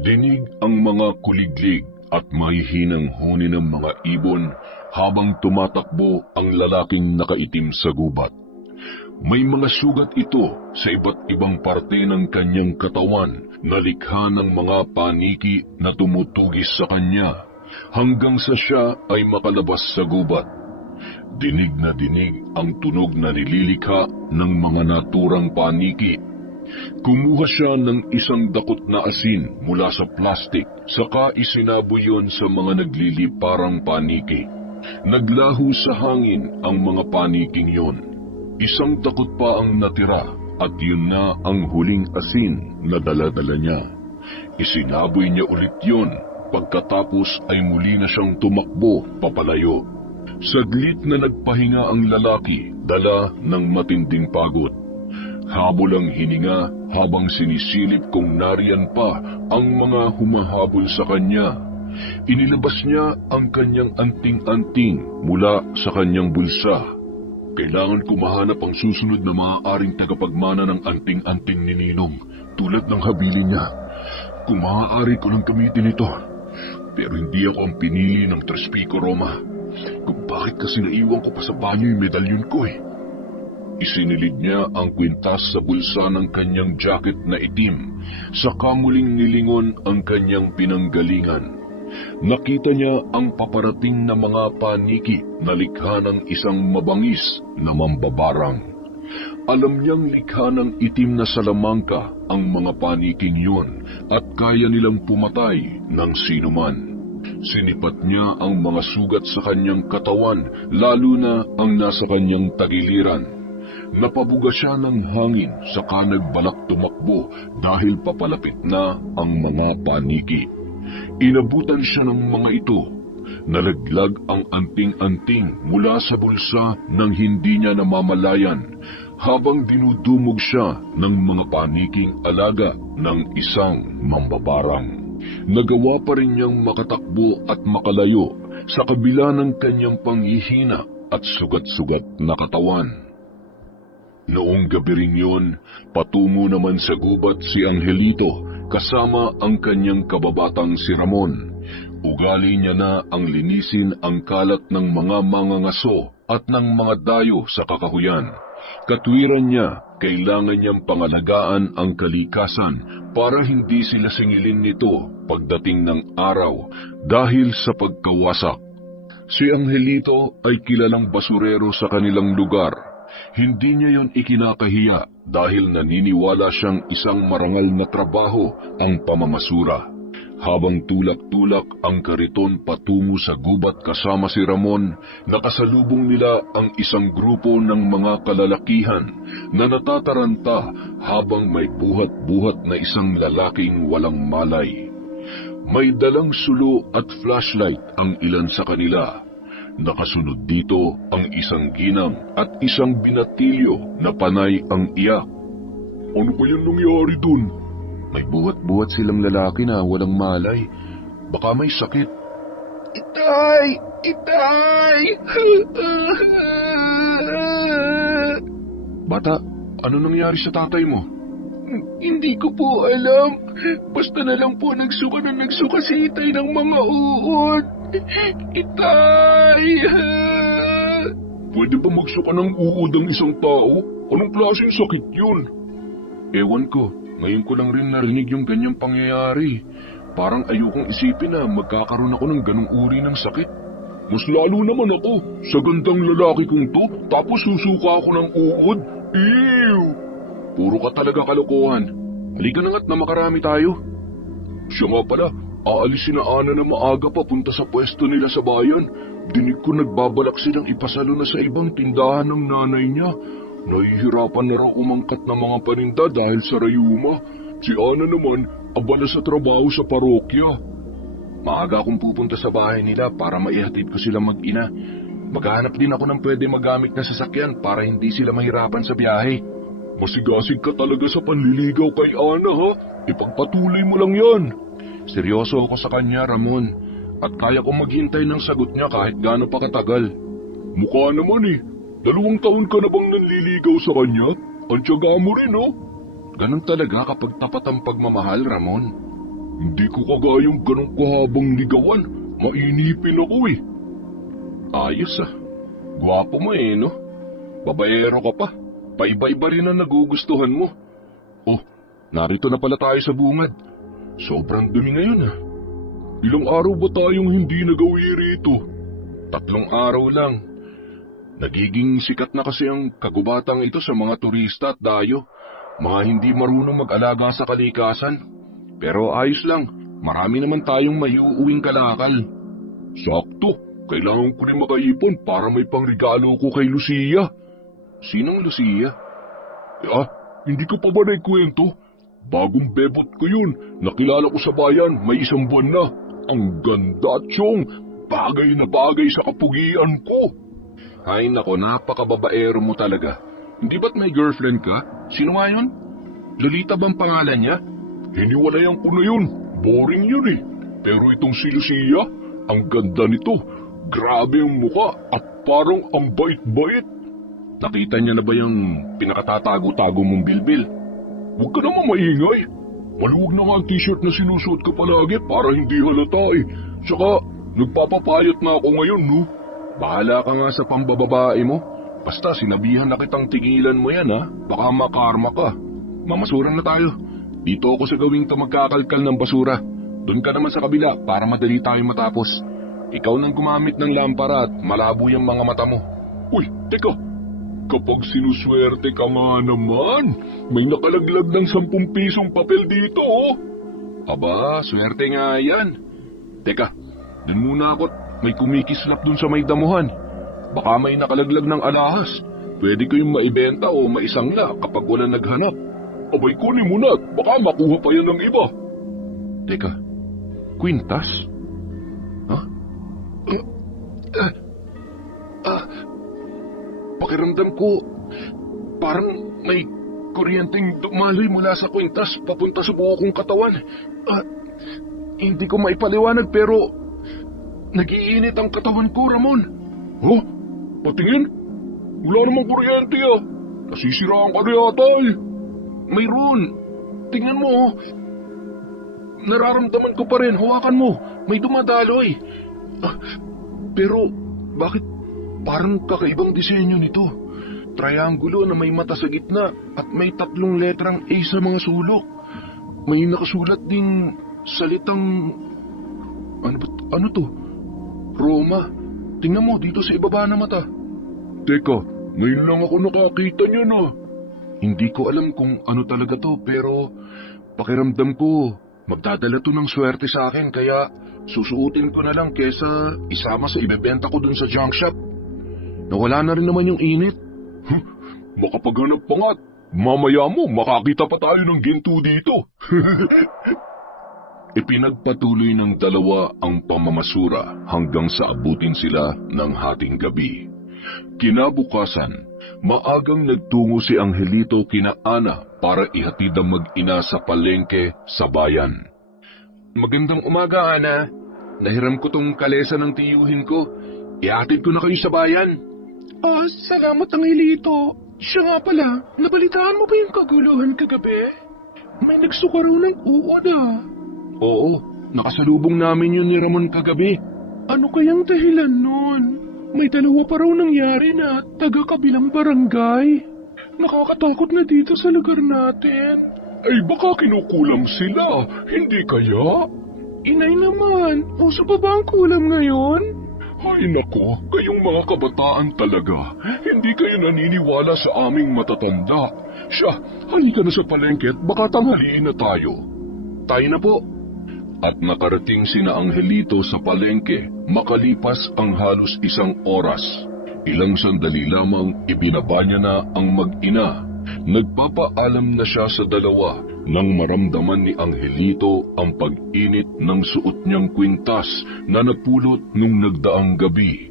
Dinig ang mga kuliglig at mahihinang huni ng mga ibon habang tumatakbo ang lalaking nakaitim sa gubat. May mga sugat ito sa iba't ibang parte ng kanyang katawan na likha ng mga paniki na tumutugis sa kanya hanggang sa siya ay makalabas sa gubat. Dinig na dinig ang tunog na nililikha ng mga naturang paniki. Kumuha siya ng isang dakot na asin mula sa plastik, saka isinaboy yon sa mga nagliliparang paniki. Naglaho sa hangin ang mga paniking yon. Isang takot pa ang natira at yun na ang huling asin na dala-dala niya. Isinaboy niya ulit yun, pagkatapos ay muli na siyang tumakbo papalayo. Saglit na nagpahinga ang lalaki, dala ng matinding pagod. Habol ang hininga habang sinisilip kung nariyan pa ang mga humahabol sa kanya. Inilabas niya ang kanyang anting-anting mula sa kanyang bulsa. Kailangan ko mahanap ang susunod na maaaring tagapagmana ng anting-anting ni Ninong, tulad ng habilin niya. Kung maaari ko lang gamitin ito, pero hindi ako ang pinili ng Tres Pico Roma. Kung bakit kasi naiwan ko pa sa banyo yung medalyon ko eh. Isinilid niya ang kwintas sa bulsa ng kanyang jacket na itim, saka muling nilingon ang kanyang pinanggalingan. Nakita niya ang paparating na mga paniki na likha ng isang mabangis na mambabarang. Alam niyang likha ng itim na salamangka ang mga paniking yun at kaya nilang pumatay ng sinuman. Sinipat niya ang mga sugat sa kanyang katawan, lalo na ang nasa kanyang tagiliran. Napabuga siya ng hangin saka nagbalak tumakbo dahil papalapit na ang mga paniki. Inabutan siya ng mga ito. Nalaglag ang anting-anting mula sa bulsa nang hindi niya namamalayan habang dinudumog siya ng mga paniking alaga ng isang mambabarang. Nagawa pa rin niyang makatakbo at makalayo sa kabila ng kanyang panghihina at sugat-sugat na katawan. Noong gabi rin yun, patungo naman sa gubat si Angelito kasama ang kanyang kababatang si Ramon. Ugali niya na ang linisin ang kalat ng mga mangangaso at ng mga dayo sa kakahuyan. Katwiran niya, kailangan niyang pangalagaan ang kalikasan para hindi sila singilin nito pagdating ng araw dahil sa pagkawasak. Si Angelito ay kilalang basurero sa kanilang lugar. Hindi niya yon ikinakahiya dahil naniniwala siyang isang marangal na trabaho ang pamamasura. Habang tulak-tulak ang kariton patungo sa gubat kasama si Ramon, nakasalubong nila ang isang grupo ng mga kalalakihan na natataranta habang may buhat-buhat na isang lalaking walang malay. May dalang sulo at flashlight ang ilan sa kanila. Nakasunod dito ang isang ginang at isang binatilyo na panay ang iyak. Ano ba yung nangyari dun? May buhat-buhat silang lalaki na walang malay. Baka may sakit. Itay! Itay! Bata, ano nangyari sa tatay mo? Hindi ko po alam. Basta na lang po nagsuka si Itay ng mga uod. Itay! Pwede ba magsuka ng uod ang isang tao? Anong klaseng sakit yun? Ewan ko. Ngayon ko lang rin narinig yung ganyang pangyayari. Parang ayokong isipin na magkakaroon ako ng ganong uri ng sakit. Mas lalo naman ako sa gandang lalaki kong to, tapos susuka ako ng uod. Ew! Puro ka talaga kalokohan. Halika na nga't na makarami tayo. Siya nga pala, aalisin na Ana na maaga papunta sa pwesto nila sa bayan. Dinig ko nagbabalak silang ipasalo na sa ibang tindahan ng nanay niya. Nahihirapan na raw umangkat ng mga paninda dahil sa rayuma. Si Ana naman, abala sa trabaho sa parokya. Maaga akong pupunta sa bahay nila para maihatid ko sila mag-ina. Maghahanap din ako ng pwede magamit na sasakyan para hindi sila mahirapan sa biyahe. Masigasig ka talaga sa panliligaw kay Ana ha? Ipagpatuloy mo lang yan. Seryoso ako sa kanya, Ramon. At kaya kong maghintay ng sagot niya kahit gaano pa katagal. Mukha naman eh. 2 taon ka na bang nanliligaw sa kanya? Ang tiyaga mo rin, oh. Ganun talaga kapag tapat ang pagmamahal, Ramon. Hindi ko kagayang ganong kahabang ligawan. Mainipin ako eh. Ayos ah. Gwapo mo eh, no? Babaero ka pa. Paiba-iba rin ang nagugustuhan mo. Oh, narito na pala tayo sa bungad. Sobrang dumi ngayon ah. Ilang araw ba tayong hindi nagawi rito? 3 araw lang. Nagiging sikat na kasi ang kagubatang ito sa mga turista at dayo. Mga hindi marunong mag-alaga sa kalikasan. Pero ayos lang, marami naman tayong maiuuwing kalakal. Sakto, kailangan ko rin makaipon para may pangregalo ko kay Lucia. Sinong Lucia? Hindi ko pa ba naikwento? Bagong bebot ko yun, nakilala ko sa bayan, may 1 buwan na. Ang ganda, Chong, bagay na bagay sa kapugian ko. Ay nako, napakababaero mo talaga. Hindi ba't may girlfriend ka? Sino nga yun? Lolita bang pangalan niya? Hiniwalayan ko na yun. Boring yun eh. Pero itong si Lucia, ang ganda nito. Grabe ang muka at parang ang bait-bait. Nakita niya na ba yung pinakatatago-tago mong bilbil? Huwag ka naman maingay. Maluwag na nga ang t-shirt na sinusuot ko palagi para hindi halata eh. Tsaka, nagpapapayat na ako ngayon, no? Bahala ka nga sa pambababae mo. Basta sinabihan na kitang tigilan mo yan ha. Baka makarma ka. Mamasuran na tayo. Dito ako sa gawing to magkakalkal ng basura. Doon ka naman sa kabila para madali tayo matapos. Ikaw nang gumamit ng lampara at malabo yung mga mata mo. Uy, teka. Kapag sinuswerte ka nga naman, may nakalaglag ng 10 pisong papel dito oh. Aba, swerte nga yan. Teka, dun muna ako't may kumikislap dun sa may damuhan. Baka may nakalaglag ng alahas. Pwede ko yung maibenta o maisangla kapag wala naghanap. Abay, kunin mo na at baka makuha pa yan ng iba. Teka, kwintas? Ha? Pakiramdam ko, parang may kuryenteng dumaloy mula sa kwintas papunta sa buo kong katawan. Hindi ko maipaliwanag pero nagiinit ang katawan ko, Ramon. Huh? Patingin? Wala namang kuryente ah. Nasisiraan ka na yata eh. Mayroon. Tingnan mo. Nararamdaman ko pa rin. Hawakan mo. May dumadaloy. Pero bakit parang kakaibang disenyo nito? Triangulo na may mata sa gitna at may 3 letrang A sa mga sulok. May nakasulat ding salitang... Ano to? Roma. Tingnan mo dito sa ibaba na mata. Teka, ngayon lang ako nakakita niya na. Hindi ko alam kung ano talaga to pero pakiramdam ko magdadala to ng swerte sa akin kaya susuotin ko na lang kesa isama sa ibebenta ko dun sa junk shop. Nawala na rin naman yung init. Makapaghanap pa nga. Mamaya mo makakita pa tayo ng ginto dito. Ipinagpatuloy ng dalawa ang pamamasura hanggang sa abutin sila ng hating gabi. Kinabukasan, maagang nagtungo si Angelito kina Ana para ihatid ang mag-ina sa palengke sa bayan. Magandang umaga, Ana. Nahiram ko tong kalesa ng tiyuhin ko. Ihatid ko na kayo sa bayan. Salamat, Angelito. Siya nga pala, nabalitaan mo ba yung kaguluhan kagabi? May nagsuka raw ng uod ah. Oo, nakasalubong namin yun ni Ramon kagabi. Ano kayang dahilan nun? May 2 pa raw nangyari na taga-kabilang barangay. Nakakatakot na dito sa lugar natin. Ay baka kinukulam sila, hindi kaya? Inay naman, uso pa ba ang kulam ngayon? Ay nako, kayong mga kabataan talaga. Hindi kayo naniniwala sa aming matatanda. Siya, halika na sa palengke at baka tanghaliin na tayo. Tayo na po. At nakarating sina Angelito sa palengke makalipas ang halos 1 oras. Ilang sandali lamang ibinaba niya na ang mag-ina. Nagpapaalam na siya sa dalawa nang maramdaman ni Angelito ang pag-init ng suot niyang kwintas na napulot nung nagdaang gabi.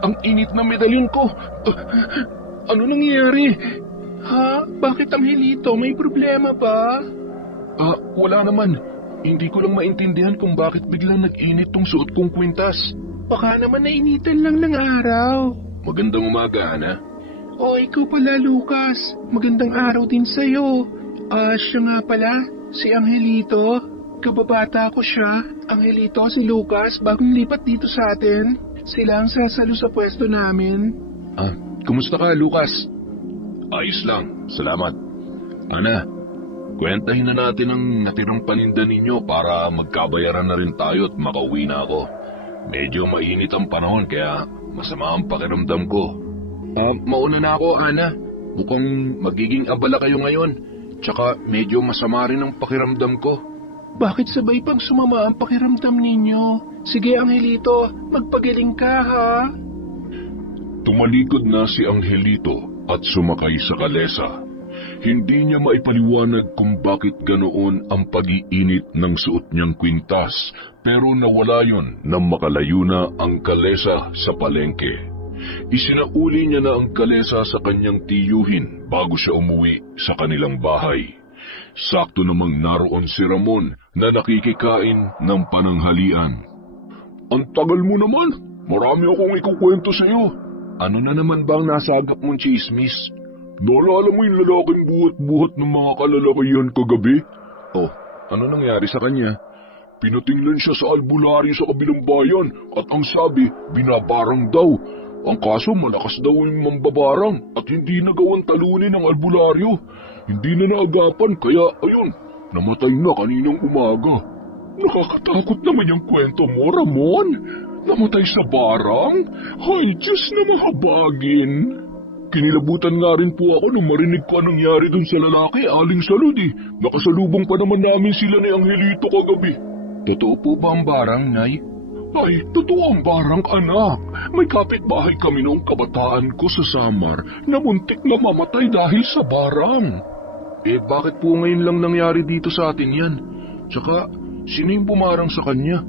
Ang init na medalyon ko! Ano nangyari? Ha? Bakit Angelito? May problema ba? Wala naman. Hindi ko lang maintindihan kung bakit biglang nag-init tong suot kong kwintas. Baka naman nainitan lang ng araw. Magandang umaga, Ana. Ikaw pala, Lucas. Magandang araw din sa'yo. Siya nga pala, Si Angelito, kababata ko siya. Angelito, si Lucas, bagong lipat dito sa atin. Sila ang sasalo sa pwesto namin. Kumusta ka, Lucas? Ayos lang, salamat. Ana, kwentahin na natin ang natirang paninda ninyo para magkabayaran na rin tayo at makauwi na ako. Medyo mainit ang panahon kaya masama ang pakiramdam ko. Mauna na ako, Ana. Mukhang magiging abala kayo ngayon. Tsaka medyo masama rin ang pakiramdam ko. Bakit sabay pang sumama ang pakiramdam ninyo? Sige, Angelito, magpagaling ka, ha? Tumalikod na si Angelito at sumakay sa kalesa. Hindi niya maipaliwanag kung bakit ganoon ang pag-iinit ng suot niyang kwintas, pero nawala yon nang makalayo na ang kalesa sa palengke. Isinauli niya na ang kalesa sa kanyang tiyuhin bago siya umuwi sa kanilang bahay. Sakto namang naroon si Ramon na nakikikain ng pananghalian. Ang tagal mo naman! Marami akong ikukwento sa iyo. Ano na naman bang nasagap mong chismis? Naalala mo yung lalaking buhat-buhat ng mga kalalakihan kagabi? Oh, ano nangyari sa kanya? Pinatinglan siya sa albularyo sa kabilang bayan at ang sabi, binabarang daw. Ang kaso malakas daw yung mambabarang at hindi nagawang talunin ang albularyo. Hindi na naagapan kaya ayun, namatay na kaninang umaga. Nakakatakot naman yung kwento mo, Ramon. Namatay sa barang? Ay, Diyos na mahabagin. Kinilabutan nga rin po ako nung marinig ko anong nangyari dun sa lalaki, Aling Salud eh. Nakasalubong pa naman namin sila ni Angelito kagabi. Totoo po ba ang barang, Nay? Ay, totoo ang barang, anak. May kapitbahay kami noong kabataan ko sa Samar na muntik na mamatay dahil sa barang. Eh, bakit po ngayon lang nangyari dito sa atin yan? Tsaka, sino yung bumarang sa kanya?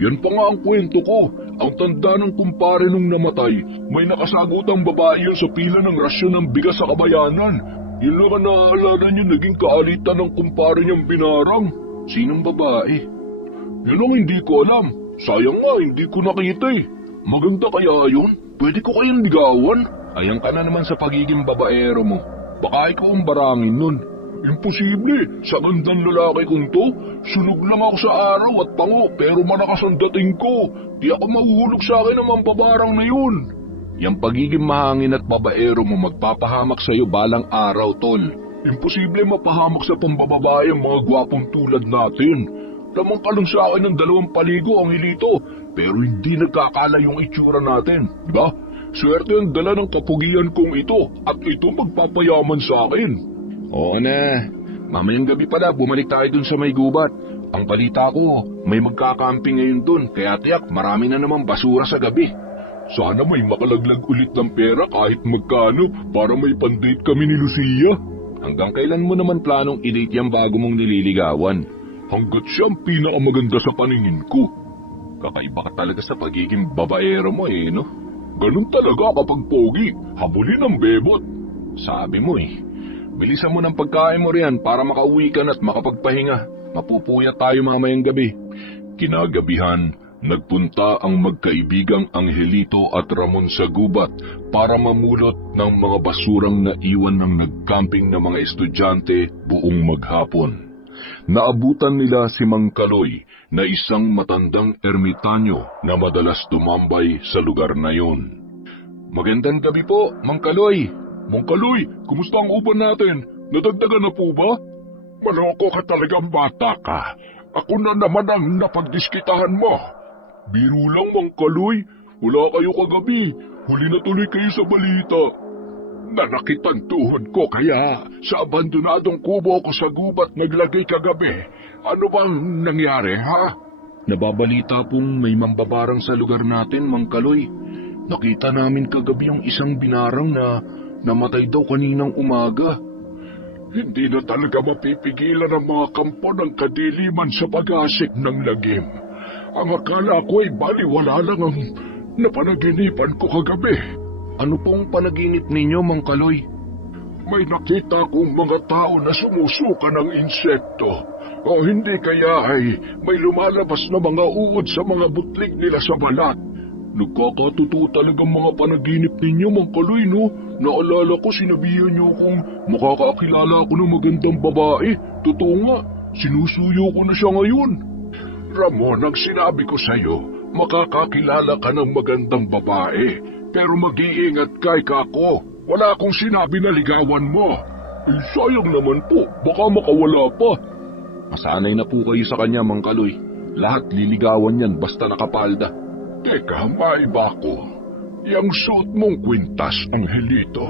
Yan pa nga ang kwento ko. Ang tanda ng kumpare nung namatay, may nakasagutang babae yun sa pila ng rasyon ng bigas sa kabayanan. Yun lang ang naaalala niyo naging kaalitan ng kumpare niyang binarang. Sinong babae? Yun ang hindi ko alam. Sayang nga, hindi ko nakita eh. Maganda kaya yun? Pwede ko kayang ligawan? Ayan ka na naman sa pagiging babaero mo. Baka ikaw ang barangin nun. Imposible, sa gandang lalaki kong to, sunog lang ako sa araw at pango pero malakas ang dating ko. Di ako mahuhulog sa akin ng mambabarang na yun. Yang pagiging mahangin at babaero mo magpapahamak sa'yo balang araw, tol. Imposible mapahamak sa pambababae ang mga gwapong tulad natin. Lamang ka lang sa akin ng 2 paligo ang hilito, pero hindi nagkakala yung itsura natin, diba? Swerte ang dala ng kapugian kong ito at ito magpapayaman sa akin. Oo na, mamayang gabi pala bumalik tayo dun sa may gubat. Ang balita ko, may magkakamping ngayon dun, kaya tiyak marami na namang basura sa gabi. Sana may makalaglag ulit ng pera kahit magkano para may pandate kami ni Lucia. Hanggang kailan mo naman planong i-date yung bago mong nililigawan? Hanggat siya ang pinakamaganda sa paningin ko. Kakaiba ka talaga sa pagiging babaero mo eh, no? Ganun talaga kapag pogi, habulin ang bebot. Sabi mo eh, bilisan mo ng pagkain mo riyan para makauwi ka na at makapagpahinga. Mapupuyat tayo mamayang gabi. Kinagabihan, nagpunta ang magkaibigang Angelito at Ramon sa gubat para mamulot ng mga basurang naiwan ng nagcamping na mga estudyante buong maghapon. Naabutan nila si Mang Kaloy na isang matandang ermitanyo na madalas tumambay sa lugar na yon. Magandang gabi po, Mang Kaloy. Mang Kaloy, kumusta ang uban natin? Nadagdagan na po ba? Maloko ka talagang bata ka. Ako na naman ang napagdiskitahan mo. Biro lang, Mang Kaloy. Wala kayo kagabi. Huli na tuloy kayo sa balita. Nanakit ang tuhod ko kaya sa abandonadong kubo ko sa gubat naglagay kagabi. Ano bang nangyari, ha? Nababalita pong may mambabarang sa lugar natin, Mang Kaloy. Nakita namin kagabi yung isang binarang na namatay daw kaninang umaga. Hindi na talaga mapipigilan ang mga kampo ng kadiliman sa pag-asik ng lagim. Ang akala ko ay baliwala lang ang napanaginipan ko kagabi. Ano pong panaginip ninyo, Mang Kaloy? May nakita kong mga tao na sumusuka ng insekto. O hindi kaya ay may lumalabas na mga uod sa mga butlik nila sa balat. Nagkakatotoo talagang mga panaginip ninyo, Mang Kaloy, no? Naalala ko, sinabihan niyo kung makakakilala ako ng magandang babae. Totoo nga, sinusuyo ko na siya ngayon. Ramon, ang sinabi ko sa'yo, makakakilala ka ng magandang babae. Pero mag-iingat ka, Kako. Wala akong sinabi na ligawan mo. Sayang naman po, baka makawala pa. Masanay na po kayo sa kanya, Mang Kaloy. Lahat liligawan yan basta nakapalda. Teka, maiba ko. Yang suot mong kwintas, Angelito.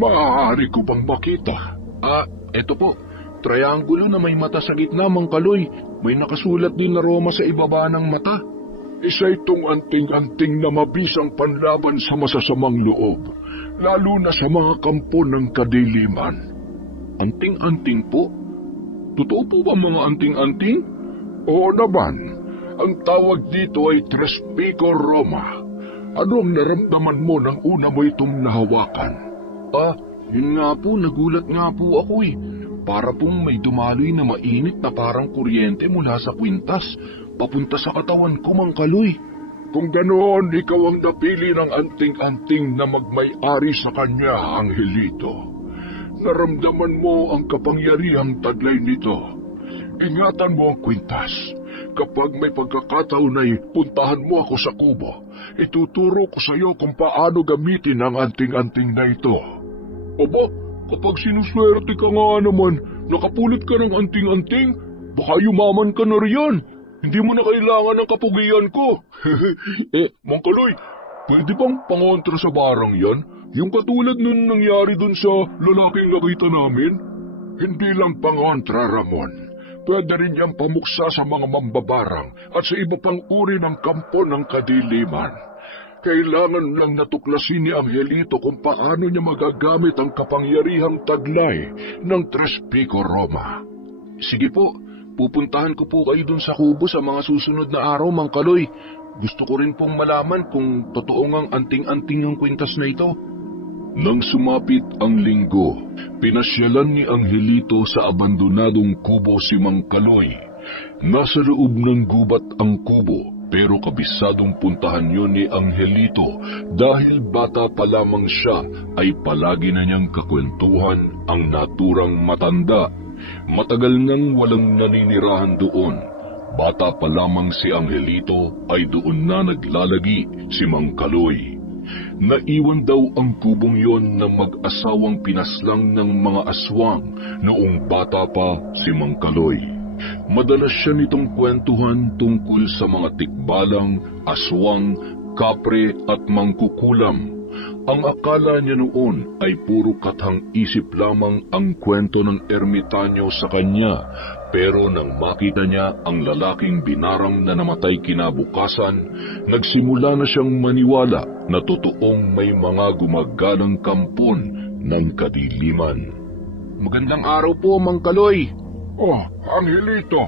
Maaari ko bang makita? Eto po. Triangulo na may mata sa gitna, Mang Kaloy. May nakasulat din na Roma sa ibaba ng mata. Isa itong anting-anting na mabisang panlaban sa masasamang loob, lalo na sa mga kampo ng kadiliman. Anting-anting po? Totoo po ba mga anting-anting? Oo naman. Ang tawag dito ay Tres Pico Roma. Ano ang naramdaman mo nang una mo itong nahawakan? Yun nga po, nagulat nga po ako eh. Para pong may dumaloy na mainit na parang kuryente mula sa kwintas, papunta sa katawan ko, Mang Kaloy. Kung ganoon, ikaw ang napili ng anting-anting na magmay-ari sa kanya, Angelito. Naramdaman mo ang kapangyarihang taglay nito. Ingatan mo ang kwintas. Kapag may pagkakataon ay puntahan mo ako sa kubo, ituturo ko sa iyo kung paano gamitin ang anting-anting na ito. Aba, kapag sinuswerte ka nga naman, nakapulit ka ng anting-anting, baka yumaman ka na riyan. Hindi mo na kailangan ng kapugian ko. Mang Kaloy, pwede bang pangontra sa barang yan? Yung katulad nun nangyari dun sa lalaking nakita namin? Hindi lang pangontra, Ramon. Pwede rin niyang pamuksa sa mga mambabarang at sa iba pang uri ng kampo ng kadiliman. Kailangan lang natuklasin ni Angelito kung paano niya magagamit ang kapangyarihang taglay ng Tres Pico Roma. Sige po, pupuntahan ko po kayo dun sa kubo sa mga susunod na araw, Mang Kaloy. Gusto ko rin pong malaman kung totoo ngang anting-anting yung kwintas na ito. Nang sumapit ang linggo, pinasyalan ni Angelito sa abandonadong kubo si Mang Kaloy. Nasa loob ng gubat ang kubo, pero kabisadong puntahan yun ni Angelito dahil bata pa lamang siya ay palagi na niyang kakwentuhan ang naturang matanda. Matagal nang walang naninirahan doon. Bata pa lamang si Angelito ay doon na naglalagi si Mang Kaloy. Naiwan daw ang kubong yon ng mag-asawang pinaslang ng mga aswang noong bata pa si Mang Kaloy. Madalas siya nitong kwentuhan tungkol sa mga tikbalang, aswang, kapre at mangkukulam. Ang akala niya noon ay puro kathang-isip lamang ang kwento ng ermitanyo sa kanya, pero nang makita niya ang lalaking binarang na namatay kinabukasan, nagsimula na siyang maniwala na totoong may mga gumagalang kampon ng kadiliman. Magandang araw po, Mang Kaloy. Angelito,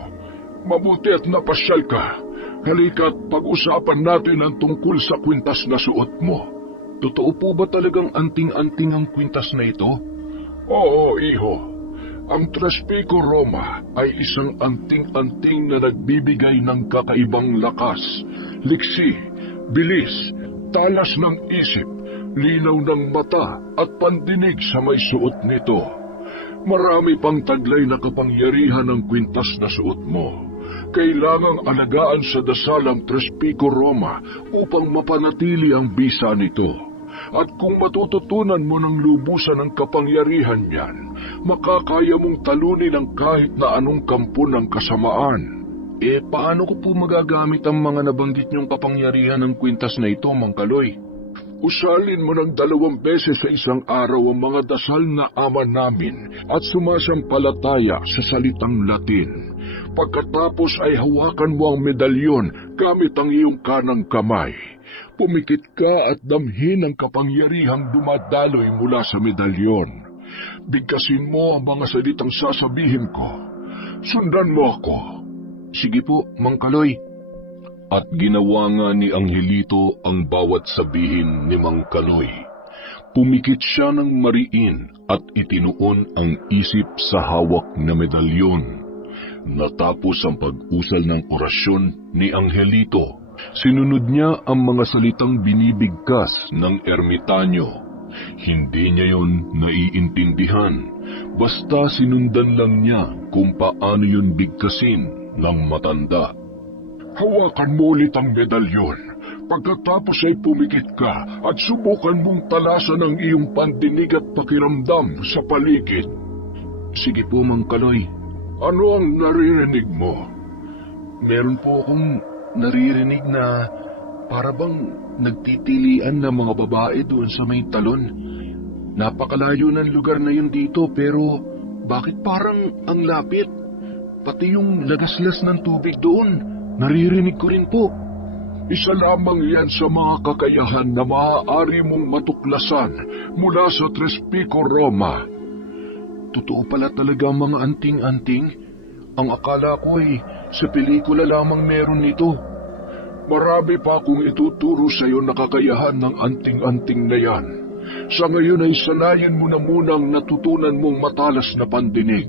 mabuti at napasyal ka. Halika't pag-usapan natin ang tungkol sa kwintas na suot mo. Totoo po ba talagang anting-anting ang kwintas na ito? Oo, iho. Ang Tres Pico Roma ay isang anting-anting na nagbibigay ng kakaibang lakas, liksi, bilis, talas ng isip, linaw ng mata at pandinig sa may suot nito. Marami pang taglay na kapangyarihan ng kwintas na suot mo. Kailangang alagaan sa dasal ang Tres Pico Roma upang mapanatili ang bisa nito. At kung matututunan mo ng lubusan ng kapangyarihan niyan, makakaya mong talunin ang kahit na anong kampo ng kasamaan. Paano ko po magagamit ang mga nabanggit niyong kapangyarihan ng kwintas na ito, Mang Kaloy? Usalin mo ng 2 beses sa isang araw ang mga dasal na Ama namin at sumasampalataya sa salitang Latin. Pagkatapos ay hawakan mo ang medalyon gamit ang iyong kanang kamay. Pumikit ka at damhin ang kapangyarihang dumadaloy mula sa medalyon. Bigkasin mo ang mga salitang sasabihin ko. Sundan mo ako. Sige po, Mang Kaloy. At ginawa nga ni Angelito ang bawat sabihin ni Mang Kaloy. Pumikit siya ng mariin at itinuon ang isip sa hawak na medalyon. Natapos ang pag-usal ng orasyon ni Angelito, Sinunod niya ang mga salitang binibigkas ng ermitanyo. Hindi niya yon naiintindihan, basta sinundan lang niya kung paano yun bigkasin ng matanda. Hawakan mo ulit ang medalyon. Pagkatapos ay pumikit ka at subukan mong talasan ang iyong pandinig at pakiramdam sa paligid. Sige po, Mang Kaloy. Ano ang naririnig mo? Meron po akong naririnig na para bang nagtitilian na mga babae doon sa may talon. Napakalayo ng lugar na yun dito pero bakit parang ang lapit? Pati yung lagaslas ng tubig doon, naririnig ko rin po. Isa lamang yan sa mga kakayahan na maaari mong matuklasan mula sa Tres Pico, Roma. Totoo pala talaga ang mga anting-anting. Ang akala ko ay sa pelikula lamang meron nito. Marami pa akong ituturo sa iyo na kakayahan ng anting-anting na yan. Sa ngayon ay sanayin mo na munang natutunan mong matalas na pandinig.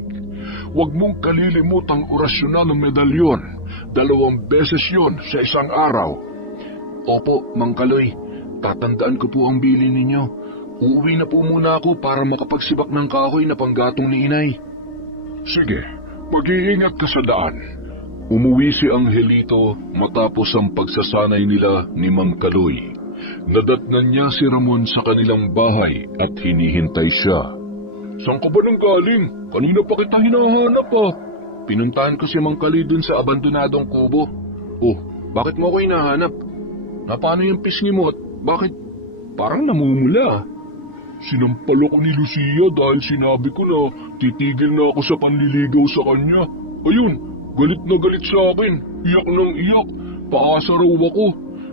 Huwag mong kalilimutang orasyonal ng medalyon. 2 beses yon sa isang araw. Opo, Mang Kaloy. Tatandaan ko po ang bilin ninyo. Uuwi na po muna ako para makapagsibak ng kahoy na panggatong ni Inay. Sige, mag-iingat ka sa daan. Umuwi si Angelito matapos ang pagsasanay nila ni Mang Kaloy. Nadatnan niya si Ramon sa kanilang bahay at hinihintay siya. Saan ka ba nang galing? Kanina pa kita hinahanap ah. Pinuntahan ko si Mang Kaloy dun sa abandonadong kubo. Oh, bakit mo ako hinahanap? Paano yung pisngi mo at bakit parang namumula? Sinampal ako ni Lucia dahil sinabi ko na titigil na ako sa panliligaw sa kanya. Ayun, galit na galit sa akin. Iyak ng iyak. Paasa raw ako.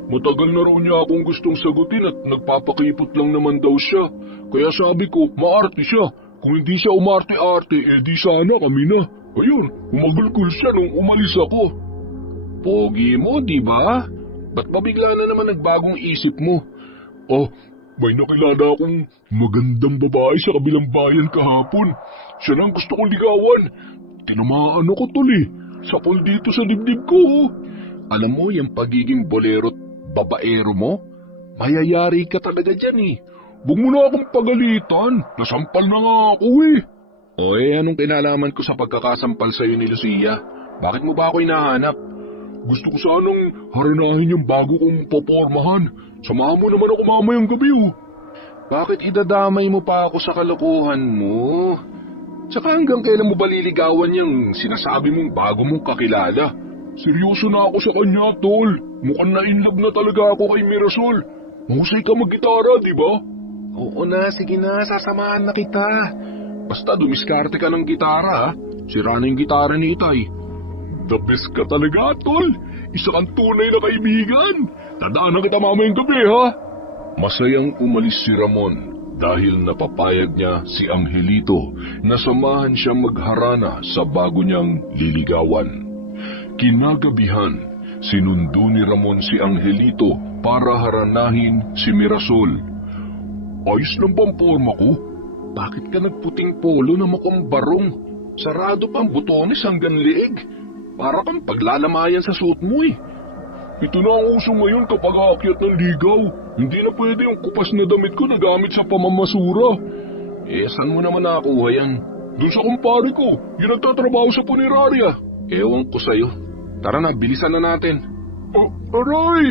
Matagal na raw niya akong gustong sagutin at nagpapakipot lang naman daw siya. Kaya sabi ko, maarte siya. Kung hindi siya umarte-arte, di sana kami na. Ayun, umagulgul siya nung umalis ako. Pogi mo, di ba? Ba't mabigla na naman nagbagong isip mo? Oh, may nakilala akong magandang babae sa kabilang bayan kahapon. Siya lang gusto kong ligawan. Tinamaan ako tol eh. Sapol dito sa dibdib ko. Alam mo, yung pagiging bolero't babaero mo, mayayari ka talaga dyan eh. Huwag mo na akong pagalitan. Nasampal na nga ako eh. O anong kinalaman ko sa pagkakasampal sa'yo ni Lucia? Bakit mo ba ako hinahanap? Gusto ko sanang haranahin yung bago kong popormahan. Samahan mo naman ako mamayang gabi oh. Bakit idadamay mo pa ako sa kalokohan mo? Tsaka hanggang kailan mo ba liligawan yung sinasabi mong bago mong kakilala? Seryoso na ako sa kanya, tol. Mukhang na-inlove na talaga ako kay Mirasol. Mahusay ka mag-gitara, di ba? Oo na, sige na, sasamahan na kita. Basta dumiskarte ka ng gitara ha. Sira na yung gitara ni Itay. The best ka talaga, tol. Isa kang tunay na kaibigan. Tadaanan kita mamayang gabi, ha? Masayang umalis si Ramon dahil napapayag niya si Angelito na samahan siya magharana sa bago niyang liligawan. Kinagabihan, sinundo ni Ramon si Angelito para haranahin si Mirasol. Ayos lang bang forma ko? Bakit ka nagputing polo na mukhang barong? Sarado pang butones hanggang liig. Para kang paglalamayan sa suot mo eh. Ito na ang uso ngayon kapag aakyat ng ligaw. Hindi na pwede yung kupas na damit ko na gamit sa pamamasura. Saan mo naman nakakuha yan? Doon sa kumpare ko, yung nagtatrabaho sa punerarya. Ewan ko sa'yo. Tara na, bilisan na natin. Aray!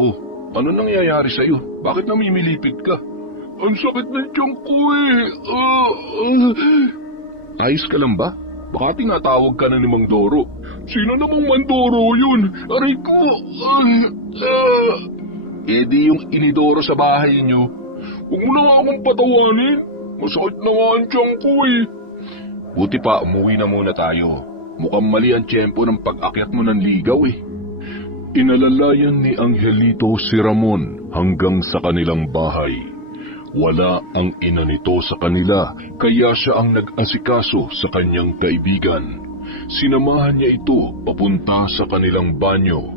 Oh, ano nangyayari sa'yo? Bakit namimilipit ka? Ang sakit ng tiyan ko eh. Ayos ka lang ba? Baka tinatawag ka na ni Mang Doro. Sino namang Mandoro yun? Aray ko! Di yung inidoro sa bahay niyo. Huwag mo na nga akong patawanin. Masakit na nga ang tiyan ko eh. Buti pa, umuwi na muna tayo. Mukhang mali ang tiyempo ng pag-akyat mo ng ligaw eh. Inalalayan ni Angelito si Ramon hanggang sa kanilang bahay. Wala ang ina nito sa kanila, kaya siya ang nag-asikaso sa kanyang kaibigan. Sinamahan niya ito papunta sa kanilang banyo.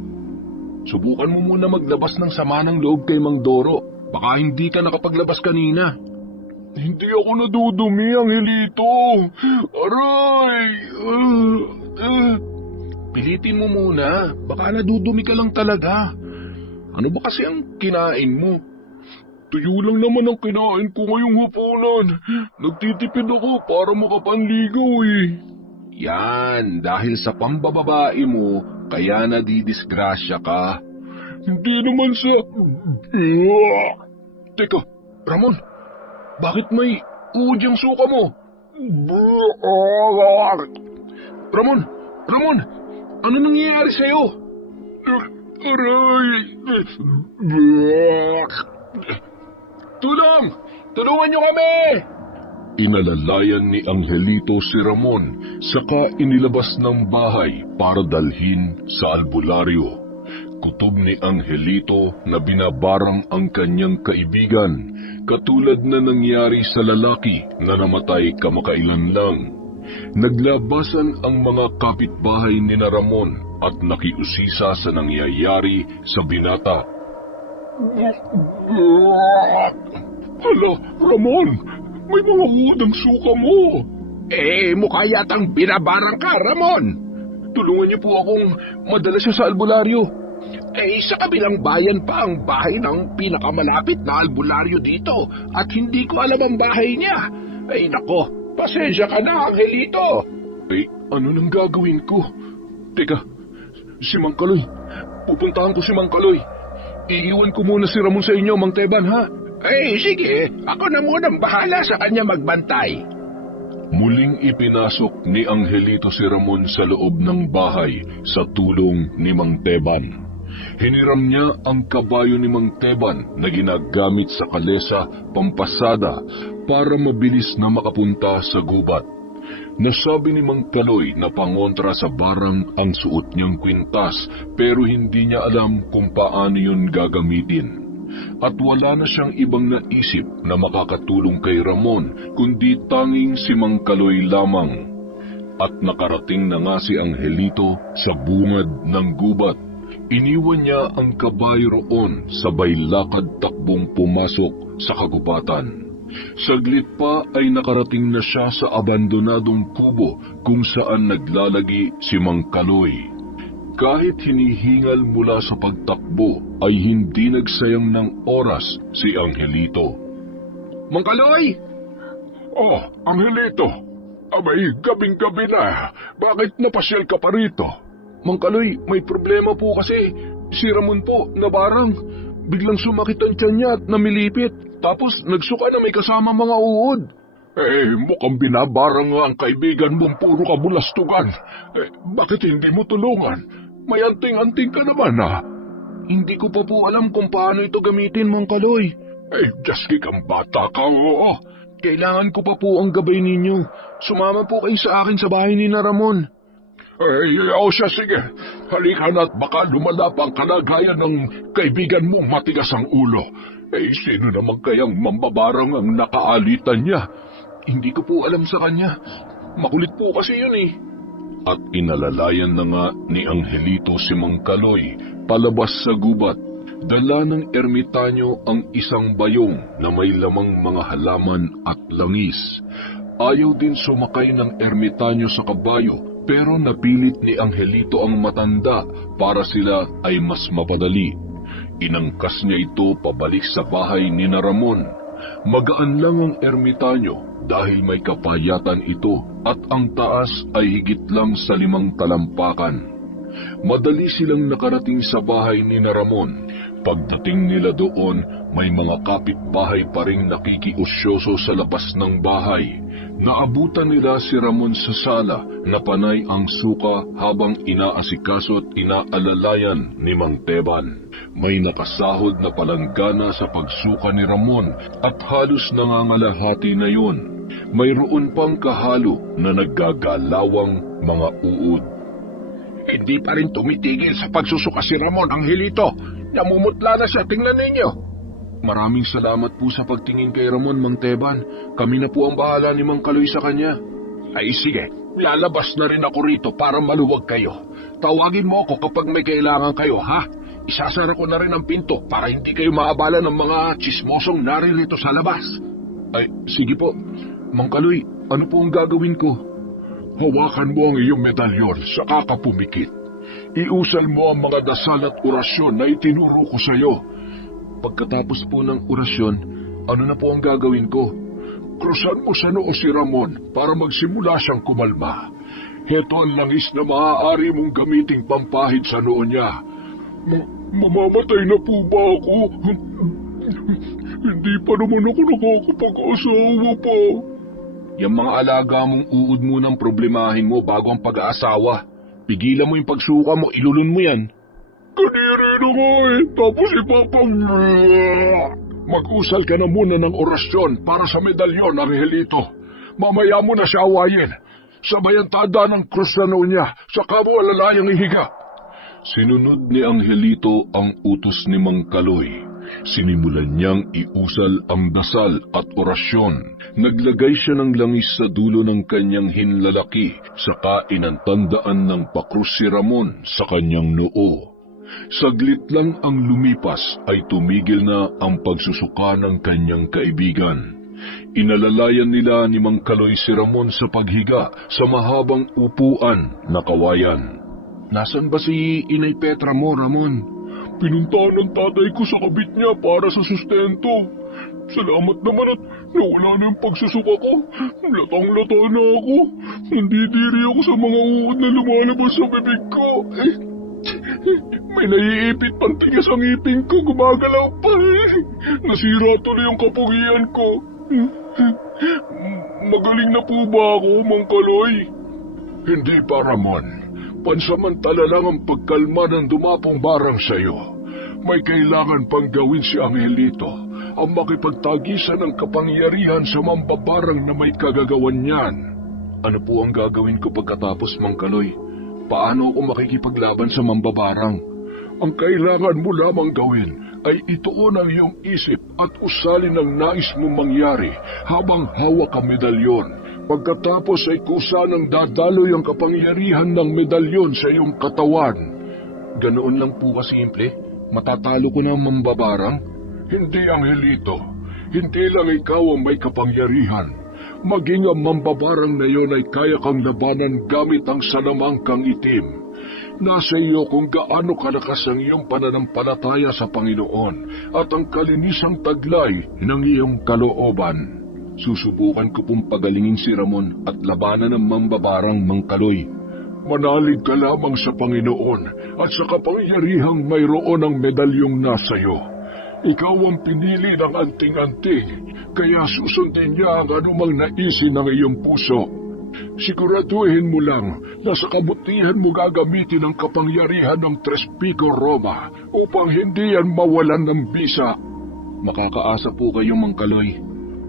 Subukan mo muna maglabas ng sama ng loob kay Mang Doro. Baka hindi ka nakapaglabas kanina. Hindi ako nadudumi, Angelito. Aray! Gamitin mo muna. Baka nadudumi ka lang talaga. Ano ba kasi ang kinain mo? Tuyo lang naman ang kinain ko ngayong hapunan. Nagtitipid ako para makapanligaw eh. Yan, dahil sa pambababae mo, kaya nadidisgrasya ka. Hindi naman sa... Teka, Ramon, bakit may uod yung suka mo? Ramon, ano nangyayari sa'yo? Aray! Tulungan niyo kami! Inalalayan ni Angelito si Ramon, saka inilabas ng bahay para dalhin sa albularyo. Kutob ni Angelito na binabarang ang kanyang kaibigan, katulad na nangyari sa lalaki na namatay kamakailan lang. Naglabasan ang mga kapitbahay ni Ramon at nakiusisa sa nangyayari sa binata. Hala, Ramon, may mga uod ang suka mo. Mukha yatang binabarang ka, Ramon. Tulungan niyo po akong madala siya sa albularyo. Sa kabilang bayan pa ang bahay ng pinakamalapit na albularyo dito at hindi ko alam ang bahay niya. Nako, pasensya ka na, Angelito. Ano nang gagawin ko? Teka, si Mang Kaloy. Pupuntahan ko si Mang Kaloy. Iiwan ko muna si Ramon sa inyo, Mang Teban, ha? Sige. Ako na munang bahala sa kanya magbantay. Muling ipinasok ni Angelito si Ramon sa loob ng bahay sa tulong ni Mang Teban. Hiniram niya ang kabayo ni Mang Teban na ginagamit sa kalesa pampasada para mabilis na makapunta sa gubat. Nasabi ni Mang Kaloy na pangontra sa barang ang suot niyang kwintas pero hindi niya alam kung paano yun gagamitin. At wala na siyang ibang naisip na makakatulong kay Ramon kundi tanging si Mang Kaloy lamang. At nakarating na nga si Angelito sa bungad ng gubat. Iniwan niya ang kabayo roon sabay lakad takbong pumasok sa kagubatan. Saglit pa ay nakarating na siya sa abandonadong kubo kung saan naglalagi si Mang Kaloy. Kahit hinihingal mula sa pagtakbo ay hindi nagsayang ng oras si Angelito. Mang Kaloy! Oh, Angelito! Abay, gabing-gabi na. Bakit napasyal ka pa rito? Mang Kaloy, may problema po kasi. Si Ramon po, nabarang. Biglang sumakit ang tiyan niya at namilipit. Tapos nagsuka na may kasama mga uod. Mukhang binabarang nga ang kaibigan mong puro kabulastugan. Bakit hindi mo tulungan? May anting-anting ka naman, ha? Hindi ko pa po alam kung paano ito gamitin, Mang Kaloy. Jaski kang bata ka, oo. Kailangan ko pa po ang gabay ninyo. Sumama po kayo sa akin sa bahay ni Ramon. Siya, sige. Halika na at baka lumala pa ang kalagayan ng kaibigan mong matigas ang ulo. Sino naman kayang mambabarang ang nakaalitan niya? Hindi ko po alam sa kanya. Makulit po kasi yun eh. At inalalayan na nga ni Angelito si Mang Kaloy palabas sa gubat. Dala ng ermitanyo ang isang bayong na may lamang mga halaman at langis. Ayaw din sumakay ng ermitanyo sa kabayo pero napilit ni Angelito ang matanda para sila ay mas mapadali. Inangkas niya ito pabalik sa bahay ni Ramon. Magaan lang ang ermitanyo dahil may kapayatan ito at ang taas ay higit lang sa 5 talampakan. Madali silang nakarating sa bahay ni Ramon. Pagdating nila doon, may mga kapitbahay pa ring nakikiusyoso sa labas ng bahay. Naabutan nila si Ramon sa sala na panay ang suka habang inaasikaso at inaalalayan ni Mang Teban. May nakasahod na palanggana sa pagsuka ni Ramon at halos nangangalahati na yun. Mayroon pang kahalo na naggagalawang mga uod. Hindi pa rin tumitigil sa pagsusuka si Ramon, Angelito. Namumutla na siya, tingnan ninyo. Maraming salamat po sa pagtingin kay Ramon, Mang Teban. Kami na po ang bahala ni Mang Kaloy sa kanya. Sige, lalabas na rin ako rito para maluwag kayo. Tawagin mo ako kapag may kailangan kayo, ha? Isasara ko na rin ang pinto para hindi kayo maabala ng mga tsismosong naririto sa labas. Sige po. Mang Kaloy, ano po ang gagawin ko? Hawakan mo ang iyong medalyon saka ka pumikit. Iusal mo ang mga dasal at orasyon na itinuro ko sa iyo. Pagkatapos po ng orasyon, ano na po ang gagawin ko? Krusan mo sa noo si Ramon para magsimula siyang kumalma. Heto ang langis na maaari mong gamiting pampahid sa noo niya. Mamamatay na po ba ako? Hindi pa naman ako nakakapag-asawa pa. Yung mga alaga mong uud mo ng problemahin mo bago ang pag-aasawa. Pigilan mo yung pagsuka mo, ilulun mo yan. Kadiri na nga tapos ipapang... Mag-usal ka na muna ng orasyon para sa medalyon, Angelito. Mamaya mo na siya awayin. Sabayan tada ng krus na noo niya, saka mo alalayang ihiga. Sinunod ni Angelito ang utos ni Mang Kaloy. Sinimulan niyang iusal ang dasal at orasyon. Naglagay siya ng langis sa dulo ng kanyang hinlalaki, saka inantandaan ng pakrus si Ramon sa kanyang noo. Saglit lang ang lumipas ay tumigil na ang pagsusuka ng kanyang kaibigan. Inalalayan nila ni Mang Kaloy si Ramon sa paghiga sa mahabang upuan na kawayan. Nasaan ba si Inay Petra mo, Ramon? Pinuntahan ng tatay ko sa kabit niya para sa sustento. Salamat naman at nawala na yung pagsusuka ko. Latang-lata na ako. Nandidiri ako sa mga uod na lumalabas sa bibig ko. May naiipit pang tigas ang ipin ko, gumagalaw pa. Nasira tuloy ang kapugian ko. Magaling na po ba ako, Mang Kaloy? Hindi pa, Ramon. Pansamantala lang ang pagkalma ng dumapong barang sa'yo. May kailangan pang gawin si Angelito, ang makipagtagisan ng kapangyarihan sa mambabarang na may kagagawan niyan. Ano po ang gagawin ko pagkatapos, Mang Kaloy? Paano ako makikipaglaban sa mambabarang? Ang kailangan mo lamang gawin ay ituon ang iyong isip at usalin ang nais mong mangyari habang hawak ang medalyon. Pagkatapos ay kusa ng dadaloy ang kapangyarihan ng medalyon sa iyong katawan. Ganoon lang po kasimple? Matatalo ko na ang mambabarang? Hindi, Angelito. Hindi lang ikaw ang may kapangyarihan. Maging ang mambabarang na iyon ay kaya kang labanan gamit ang salamangkang itim. Nasa iyo kung gaano kalakas ang iyong pananampalataya sa Panginoon at ang kalinisang taglay ng iyong kalooban. Susubukan ko pong pagalingin si Ramon at labanan ng mambabarang, Mang Kaloy. Manalig ka lamang sa Panginoon at sa kapangyarihang mayroon ang medalyong nasa iyo. Ikaw ang pinili ng anting-anting, kaya susundin niya ang anumang naisin ng iyong puso. Siguraduhin mo lang na sa kabutihan mo gagamitin ang kapangyarihan ng Tres Pico Roma upang hindi yan mawalan ng bisa. Makakaasa po kayo, Mang Kaloy.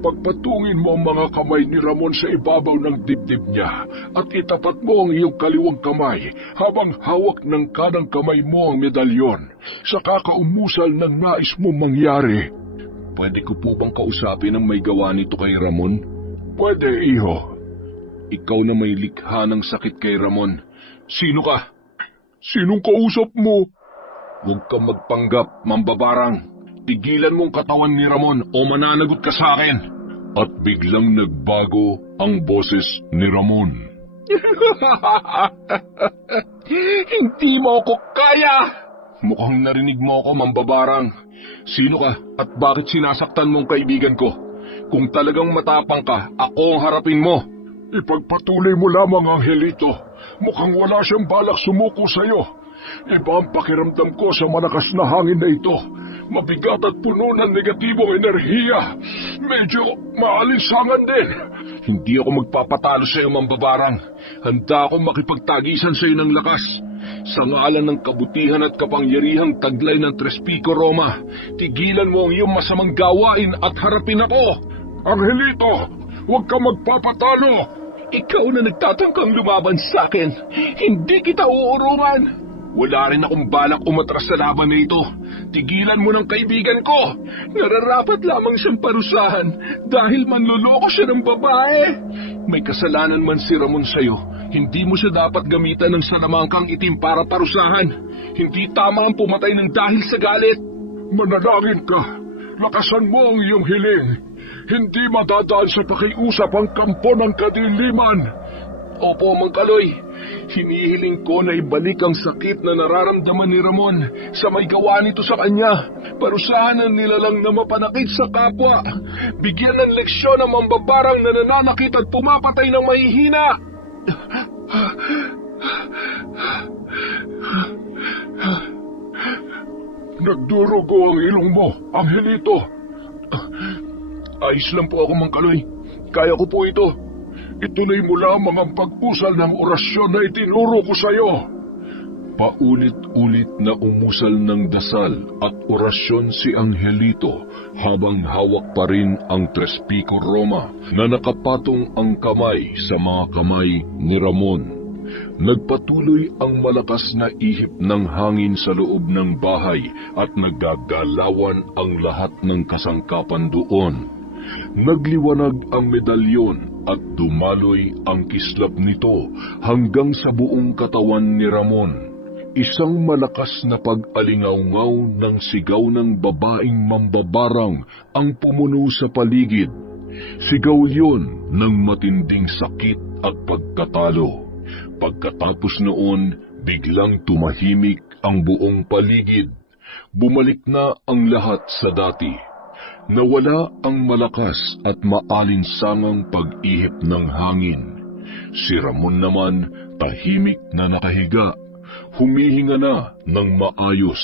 Pagpatungin mo ang mga kamay ni Ramon sa ibabaw ng dibdib niya at itapat mo ang iyong kaliwang kamay habang hawak ng kanang kamay mo ang medalyon. Saka kaumusal ng nais mo mangyari. Pwede ko po bang kausapin ang may gawa nito kay Ramon? Pwede, iho. Ikaw na may likha ng sakit kay Ramon. Sino ka? Sinong kausap mo? Huwag kang magpanggap, mambabarang. Tigilan mong katawan ni Ramon o mananagot ka sa akin. At biglang nagbago ang boses ni Ramon. Hindi mo ako kaya! Mukhang narinig mo ako, mambabarang. Sino ka at bakit sinasaktan mong kaibigan ko? Kung talagang matapang ka, ako ang harapin mo. Ipagpatuloy mo lamang, Angelito. Mukhang wala siyang balak sumuko sa'yo. Iba ang pakiramdam ko sa malakas na hangin na ito. Mabigat at puno ng negatibong enerhiya. Medyo maalinsangan din. Hindi ako magpapatalo sa iyo, mambabarang. Handa akong makipagtagisan sa iyo ng lakas. Sa ngalan ng kabutihan at kapangyarihang taglay ng Tres Pico Roma, tigilan mo ang iyong masamang gawain at harapin ako. Angelito, huwag ka magpapatalo. Ikaw na nagtatangkang lumaban sa akin. Hindi kita uurungan. Wala rin akong balak umatras sa laban na ito. Tigilan mo ng kaibigan ko. Nararapat lamang siyang parusahan dahil manloloko siya ng babae. May kasalanan man si Ramon sa'yo. Hindi mo siya dapat gamitan ng salamangkang itim para parusahan. Hindi tama ang pumatay ng dahil sa galit. Manalangin ka. Lakasan mo ang iyong hiling. Hindi madadaan sa pakiusap ang kampo ng kadiliman. Opo, Mang Kaloy. Hinihiling ko na ibalik ang sakit na nararamdaman ni Ramon sa may gawa nito sa kanya. Parusahan ang nilalang na mapanakit sa kapwa. Bigyan ng leksyon ang mambabarang na nananakit at pumapatay ng mahihina. Nagdurugo ang ilong mo, Angelito. Ayos lang po ako, Mang Kaloy. Kaya ko po ito. Ituloy mo lamang ang pag-usal ng orasyon na itinuro ko sa iyo. Paulit-ulit na umusal ng dasal at orasyon si Angelito habang hawak pa rin ang Tres Pico Roma na nakapatong ang kamay sa mga kamay ni Ramon. Nagpatuloy ang malakas na ihip ng hangin sa loob ng bahay at naggagalawan ang lahat ng kasangkapan doon. Nagliwanag ang medalyon at dumaloy ang kislap nito hanggang sa buong katawan ni Ramon. Isang malakas na pag-alingaw-ngaw ng sigaw ng babaeng mambabarang ang pumuno sa paligid. Sigaw yun ng matinding sakit at pagkatalo. Pagkatapos noon, biglang tumahimik ang buong paligid. Bumalik na ang lahat sa dati. Nawala ang malakas at maalinsangang pag-ihip ng hangin. Si Ramon naman, tahimik na nakahiga. Humihinga na ng maayos.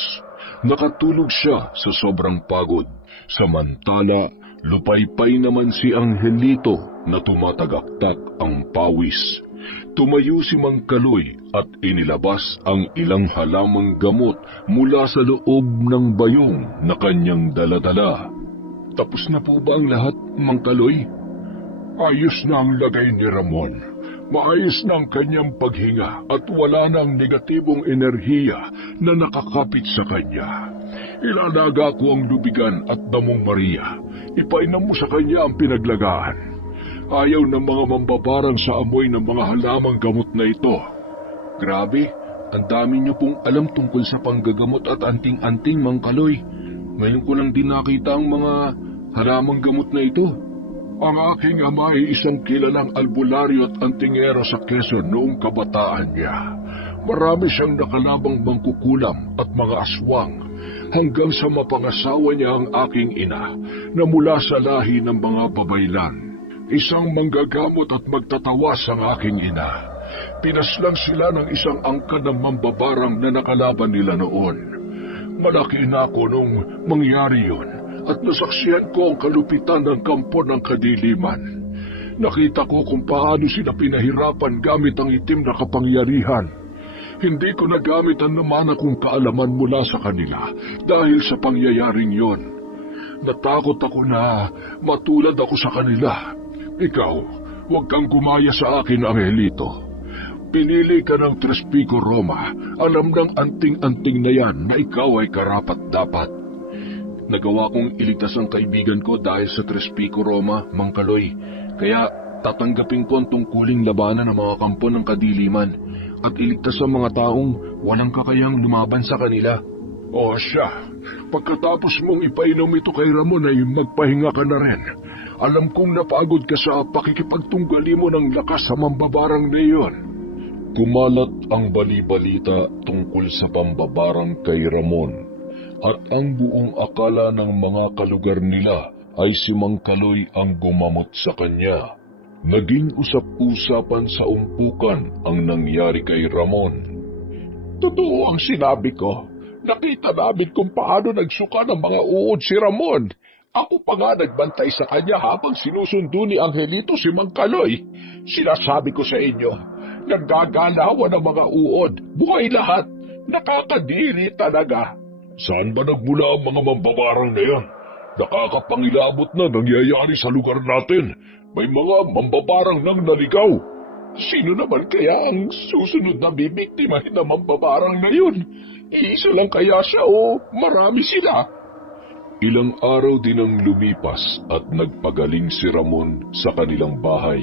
Nakatulog siya sa sobrang pagod. Samantala, lupaypay naman si Angelito na tumatagaktak ang pawis. Tumayo si Mang Kaloy at inilabas ang ilang halamang gamot mula sa loob ng bayong na kanyang daladala. Tapos na po ba ang lahat, Mang Kaloy? Ayos na ang lagay ni Ramon. Maayos na ang kanyang paghinga at wala na ang negatibong enerhiya na nakakapit sa kanya. Ilalaga ko ang lubigan at damong Maria. Ipainom mo sa kanya ang pinaglagaan. Ayaw ng mga mambabarang sa amoy ng mga halamang gamot na ito. Grabe, ang dami niyo pong alam tungkol sa panggagamot at anting-anting, Mang Kaloy. Ngayon ko lang din nakita ang mga halamang gamot na ito. Ang aking ama ay isang kilalang albularyo at antingero sa Quezon noong kabataan niya. Marami siyang nakalabang bangkukulam at mga aswang hanggang sa mapangasawa niya ang aking ina na mula sa lahi ng mga babaylan. Isang manggagamot at magtatawas ang aking ina. Pinaslang sila ng isang angkan ng mambabarang na nakalaban nila noon. Malaki na ako nung mangyari yun. At nasaksihan ko ang kalupitan ng kampo ng kadiliman. Nakita ko kung paano sila pinahirapan gamit ang itim na kapangyarihan. Hindi ko nagamit ang namana kong kaalaman mula sa kanila dahil sa pangyayaring yon. Natakot ako na matulad ako sa kanila. Ikaw, huwag kang gumaya sa akin, Angelito. Pinili ka ng Tres Pico Roma. Alam ng anting-anting na yan na ikaw ay karapat-dapat. Nagawa kong iligtas ang kaibigan ko dahil sa Tres Pico Roma, Mang Kaloy. Kaya tatanggapin ko ang tungkuling labanan ng mga kampo ng kadiliman at iligtas ang mga taong walang kakayang lumaban sa kanila. O siya, pagkatapos mong ipainom ito kay Ramon ay magpahinga ka na rin. Alam kong napagod ka sa pakikipagtunggali mo ng lakas sa mambabarang na iyon. Kumalat ang bali-balita tungkol sa pambabarang kay Ramon. At ang buong akala ng mga kalugar nila ay si Mang Kaloy ang gumamot sa kanya. Naging usap-usapan sa umpukan ang nangyari kay Ramon. Totoo ang sinabi ko. Nakita namin kung paano nagsuka ng mga uod si Ramon. Ako pa nga nagbantay sa kanya habang sinusundo ni Angelito si Mang Kaloy. Sinasabi ko sa inyo, naggagalawan ang mga uod. Buhay lahat. Nakakadiri talaga. Saan ba nagmula ang mga mambabarang na yan? Nakakapangilabot na nangyayari sa lugar natin. May mga mambabarang nang naligaw. Sino naman kaya ang susunod na bibiktimahin na mambabarang na yun? Iisa lang kaya siya o marami sila? Ilang araw din ang lumipas at nagpagaling si Ramon sa kanilang bahay.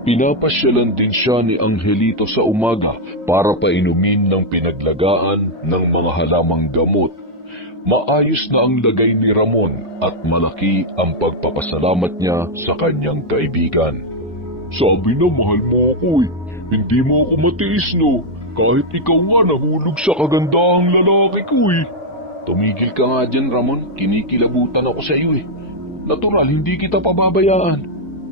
Pinapasyalan din siya ni Angelito sa umaga para painumin ng pinaglagaan ng mga halamang gamot. Maayos na ang lagay ni Ramon at malaki ang pagpapasalamat niya sa kanyang kaibigan. Sabi na mahal mo ako eh. Hindi mo ako matiis, no? Kahit ikaw nga nahulog sa kagandahang lalaki ko eh. Tumigil ka nga dyan, Ramon. Kinikilabutan ako sa iyo eh. Natural, hindi kita pababayaan.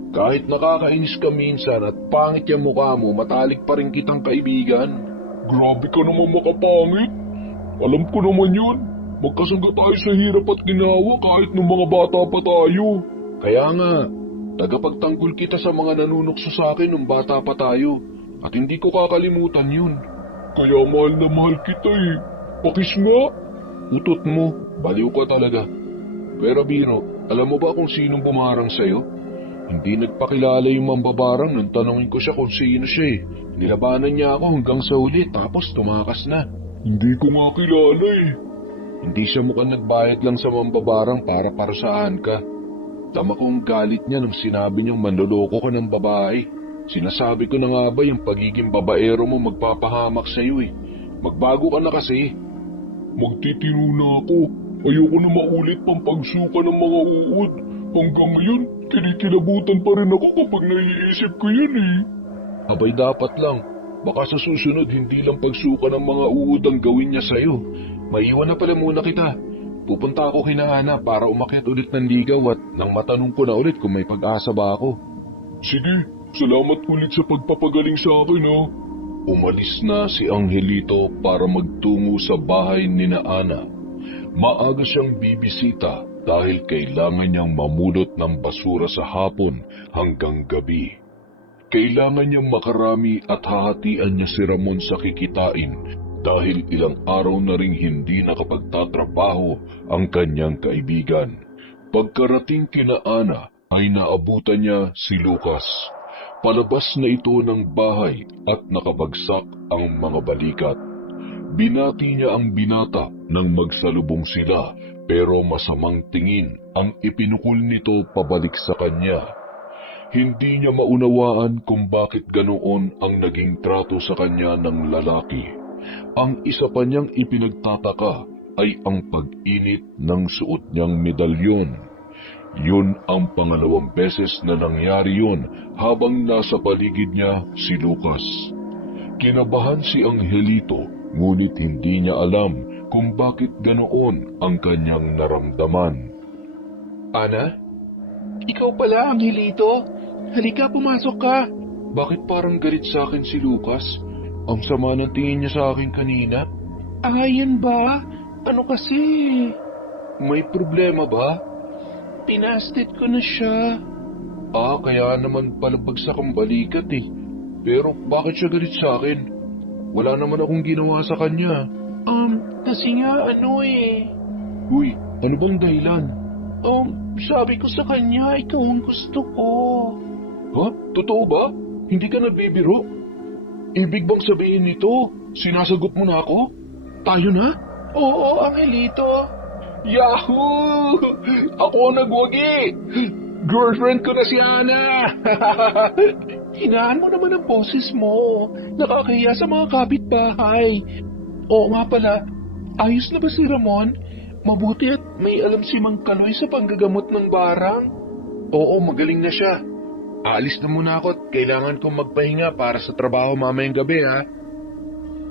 Kahit nakakainis ka minsan at pangit yung mukha mo, matalik pa rin kitang kaibigan. Grabe ka naman makapangit. Alam ko naman yun. Magkasangga tayo sa hirap at ginawa kahit nung mga bata pa tayo. Kaya nga, tagapagtanggol kita sa mga nanunukso sa akin nung bata pa tayo. At hindi ko kakalimutan yun. Kaya mahal na mahal kita eh. Pakis nga. Utot mo, baliw ka talaga. Pero Biro, alam mo ba kung sinong bumarang sa'yo? Hindi nagpakilala yung mambabarang nung tanongin ko siya kung sino siya eh. Nilabanan niya ako hanggang sa huli tapos tumakas na. Hindi ko nga kilala eh. Hindi siya mukhang nagbayad lang sa mambabarang para parusahan ka. Tama kong galit niya nung sinabi niyang manloloko ka ng babae. Sinasabi ko na nga ba yung pagiging babaero mo magpapahamak sa'yo eh. Magbago ka na kasi. Magtitiro na ako. Ayoko na maulit pang pagsuka ng mga uod. Hanggang ngayon, kinikilabutan pa rin ako kapag naiisip ko yun eh. Abay dapat lang. Baka sa susunod hindi lang pagsuka ng mga uod ang gawin niya sa'yo. Maiwan na pala muna kita. Pupunta ako kina Ana para umakyat ulit ng ligaw at nang matanong ko na ulit kung may pag-asa ba ako. Sige, salamat ulit sa pagpapagaling sa akin ha. Umalis na si Angelito para magtungo sa bahay ni Ana. Maaga siyang bibisita dahil kailangan niyang mamulot ng basura sa hapon hanggang gabi. Kailangan niyang makarami at hahatian niya si Ramon sa kikitain dahil ilang araw na ring hindi nakapagtatrabaho ang kanyang kaibigan. Pagkarating kina Ana ay naabutan niya si Lucas. Palabas na ito ng bahay at nakabagsak ang mga balikat. Binati niya ang binata nang magsalubong sila pero masamang tingin ang ipinukol nito pabalik sa kanya. Hindi niya maunawaan kung bakit ganoon ang naging trato sa kanya ng lalaki. Ang isa pa niyang ipinagtataka ay ang pag-init ng suot niyang medalyon. Yun ang pangalawang beses na nangyari yun habang nasa paligid niya si Lucas. Kinabahan si Angelito ngunit hindi niya alam kung bakit ganoon ang kanyang naramdaman. Ana? Ikaw pala, Angelito. Halika, pumasok ka. Bakit parang galit sa akin si Lucas? Ang sama ng tingin niya sa akin kanina. Yan ba? Ano kasi? May problema ba? Pinastit ko na siya. Kaya naman pala bagsak ang balikat eh. Pero bakit siya galit sa akin? Wala naman akong ginawa sa kanya. Kasi nga Uy, ano bang dahilan? Sabi ko sa kanya, ikaw ang gusto ko. Ha? Totoo ba? Hindi ka nagbibiro? Ibig bang sabihin nito, sinasagot mo na ako? Tayo na? Oo, Angelito. Yahoo! Ako nagwagi! Girlfriend ko na si Ana! Hinaan mo naman ang boses mo. Nakakahiya sa mga kapitbahay. Oo nga pala, ayos na ba si Ramon? Mabuti at may alam si Mang Kaloy sa panggagamot ng barang. Oo, magaling na siya. Aalis na muna ako at kailangan kong magpahinga para sa trabaho mamayang gabi ha.